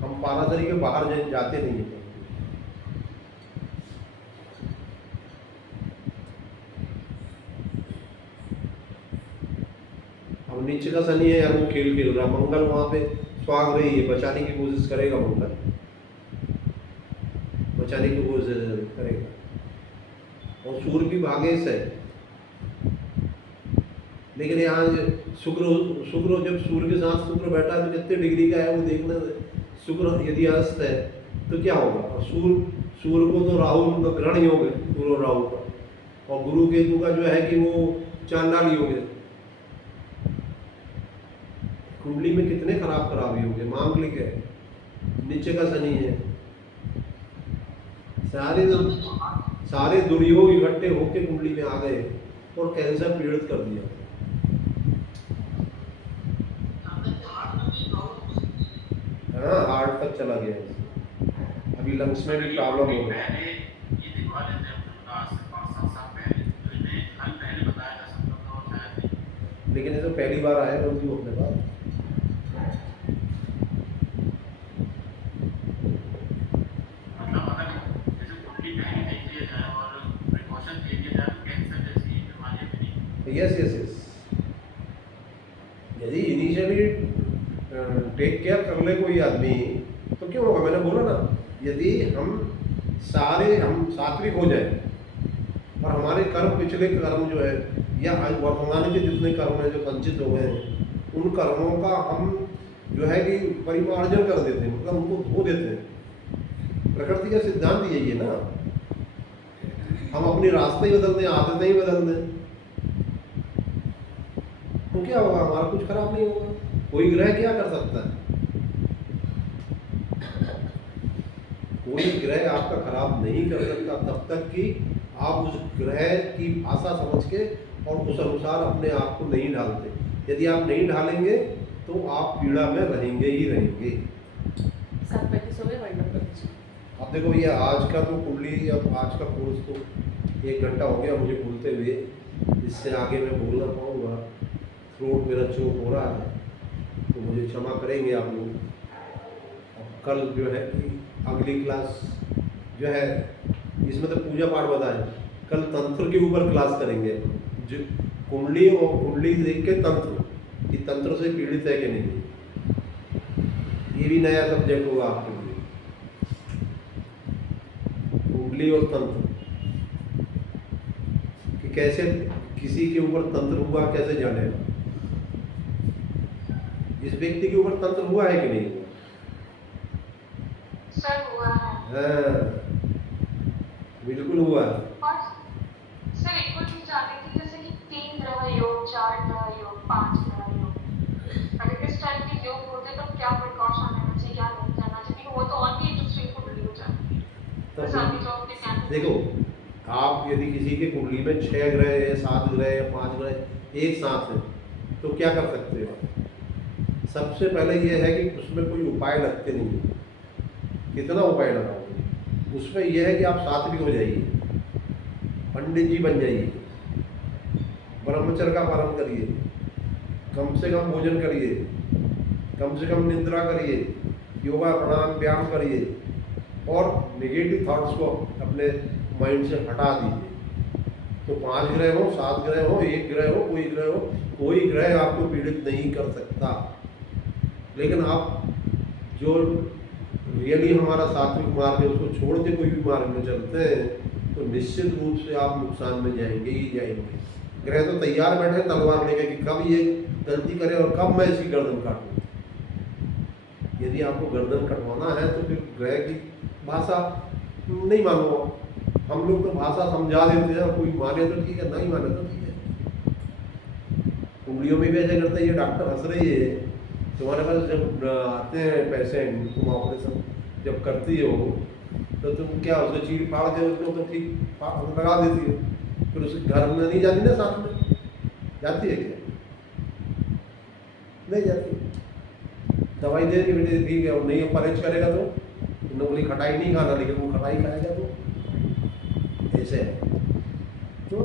हम पारासरी के बाहर जाते नहीं हैं। अब नीचे का शनि है यार, वो खेल रहा, मंगल वहां पे स्वाग रही है, बचाने की कोशिश करेगा, मंगल बचाने की कोशिश करेगा। और सूर्य भी भागेश है, लेकिन यहाँ शुक्र जब सूर्य के साथ शुक्र बैठा है तो कितने डिग्री का है वो देखना है। शुक्र यदि अस्त है तो क्या होगा, और सूर्य को तो राहु का ग्रहण योग है, सूर्य और राहु का, और गुरु केतु का जो है कि वो चांडाल योग है। कुंडली में कितने खराब योग है, मांगलिक है, नीचे का शनि है, सारे दुर्योग इकट्ठे होकर कुंडली में आ गए और कैंसर पीड़ित कर दिया। हाँ, हार्ट तक चला गया, अभी लंग्स में भी प्रॉब्लम हो गई। ये दिखवा लेते हैं अपना 5-7 साल पहले, तो इन्हें हल पहले बताया जा सकता था और शायद नहीं। लेकिन ये तो पहली बार आया रोगी अपने पास। मतलब अगर जैसे कुंडली पहले देख लिया जाए और प्रिकॉशन ले लिया जाए तो कैंसर जैसी बीमारियां भी नहीं। यस यदि इनिशियली टेक केयर कर ले कोई आदमी तो क्यों होगा। मैंने बोला ना, यदि हम सात्विक हो जाए और हमारे कर्म, पिछले कर्म जो है या वर्तमान के जितने कर्म हैं जो संचित हो गए हैं, उन कर्मों का हम जो है कि परिमार्जन कर देते हैं, मतलब उनको धो देते हैं। प्रकृति का सिद्धांत यही है ना, हम अपने रास्ते ही बदल दें, आदतें ही बदल दें, तो क्या होगा, हमारा कुछ खराब नहीं होगा। कोई ग्रह क्या कर सकता है, कोई ग्रह आपका खराब नहीं कर सकता तब तक कि आप उस ग्रह की भाषा समझ के और उस अनुसार अपने आप को नहीं ढालते। यदि आप नहीं ढालेंगे तो आप पीड़ा में रहेंगे ही रहेंगे। 7:35 हो गए, वर्ल्ड कप। अब देखो ये आज का तो कुंडली, अब आज का कोर्स तो 1 घंटा हो गया मुझे बोलते हुए, इससे आगे मैं बोल ना पाऊँगा, थ्रोट मेरा चोक हो रहा है, तो मुझे क्षमा करेंगे आप लोग। और कल जो है कि अगली क्लास जो है, इसमें तो पूजा पाठ बताए, कल तंत्र के ऊपर क्लास करेंगे, जो कुंडली और कुंडली देख के तंत्र, कि तंत्र से पीड़ित है कि नहीं, ये भी नया सब्जेक्ट होगा आपके लिए, कुंडली और तंत्र, कि कैसे किसी के ऊपर तंत्र हुआ, कैसे जानेगा, इस व्यक्ति के ऊपर तंत्र हुआ है कि नहीं हुआ। सर हुआ है। हाँ, बिल्कुल हुआ है। और सर एक और चीज जाननी थी, जैसे कि 3 ग्रह योग, 4 ग्रह योग, 5 ग्रह योग, अगर इस टाइप के योग होते तो क्या प्रिकॉशन लेना चाहिए, क्या नहीं करना चाहिए, वो तो और भी इंटरेस्टिंग कुंडली हो जाती है। तब बस अभी जो आपने कैंसर देखो, आप यदि किसी के कुंडली में 6 ग्रह है, 7 ग्रह है, 5 ग्रह एक साथ है, तो क्या कर सकते हो। सबसे पहले ये है कि उसमें कोई उपाय लगते नहीं है। कितना उपाय लगाओगे, उसमें यह है कि आप सात्विक हो जाइए, पंडित जी बन जाइए, ब्रह्मचर्य का पालन करिए, कम से कम भोजन करिए, कम से कम निद्रा करिए, योगा प्राणायाम व्यायाम करिए, और नेगेटिव थॉट्स को अपने माइंड से हटा दीजिए। तो 5 ग्रह हो, 7 ग्रह हो, 1 ग्रह हो, कोई ग्रह आपको पीड़ित नहीं कर सकता। लेकिन आप जो रियली हमारा सात्विक मार्ग है उसको छोड़ के कोई भी मार्ग में चलते हैं तो निश्चित रूप से आप नुकसान में जाएंगे ही जाएंगे। ग्रह तो तैयार बैठे तलवार लेके कि कब ये गलती करे और कब मैं इसकी गर्दन काटूं। यदि आपको गर्दन कटवाना है तो फिर ग्रह की भाषा नहीं मानो। हम लोग तो भाषा समझा देते हैं, कोई माने तो ठीक है, नहीं माने तो ठीक है। उंगलियों में भी ऐसे करते हैं, ये डॉक्टर हंस रही है, तुम्हारे पास जब आते हैं पेशेंट, तुम ऑपरेशन जब करती हो तो तुम क्या उसे चीर फाड़ के उसको तो ठीक लगा देती हो, फिर उसे घर में नहीं जाती ना, साथ में जाती है क्या? नहीं जाती। दवाई दे के बेटे ठीक है, और नहीं परहेज करेगा तो तुमने बोली खटाई नहीं खाना, लेकिन वो खटाई खाएगा तो ऐसे है। तो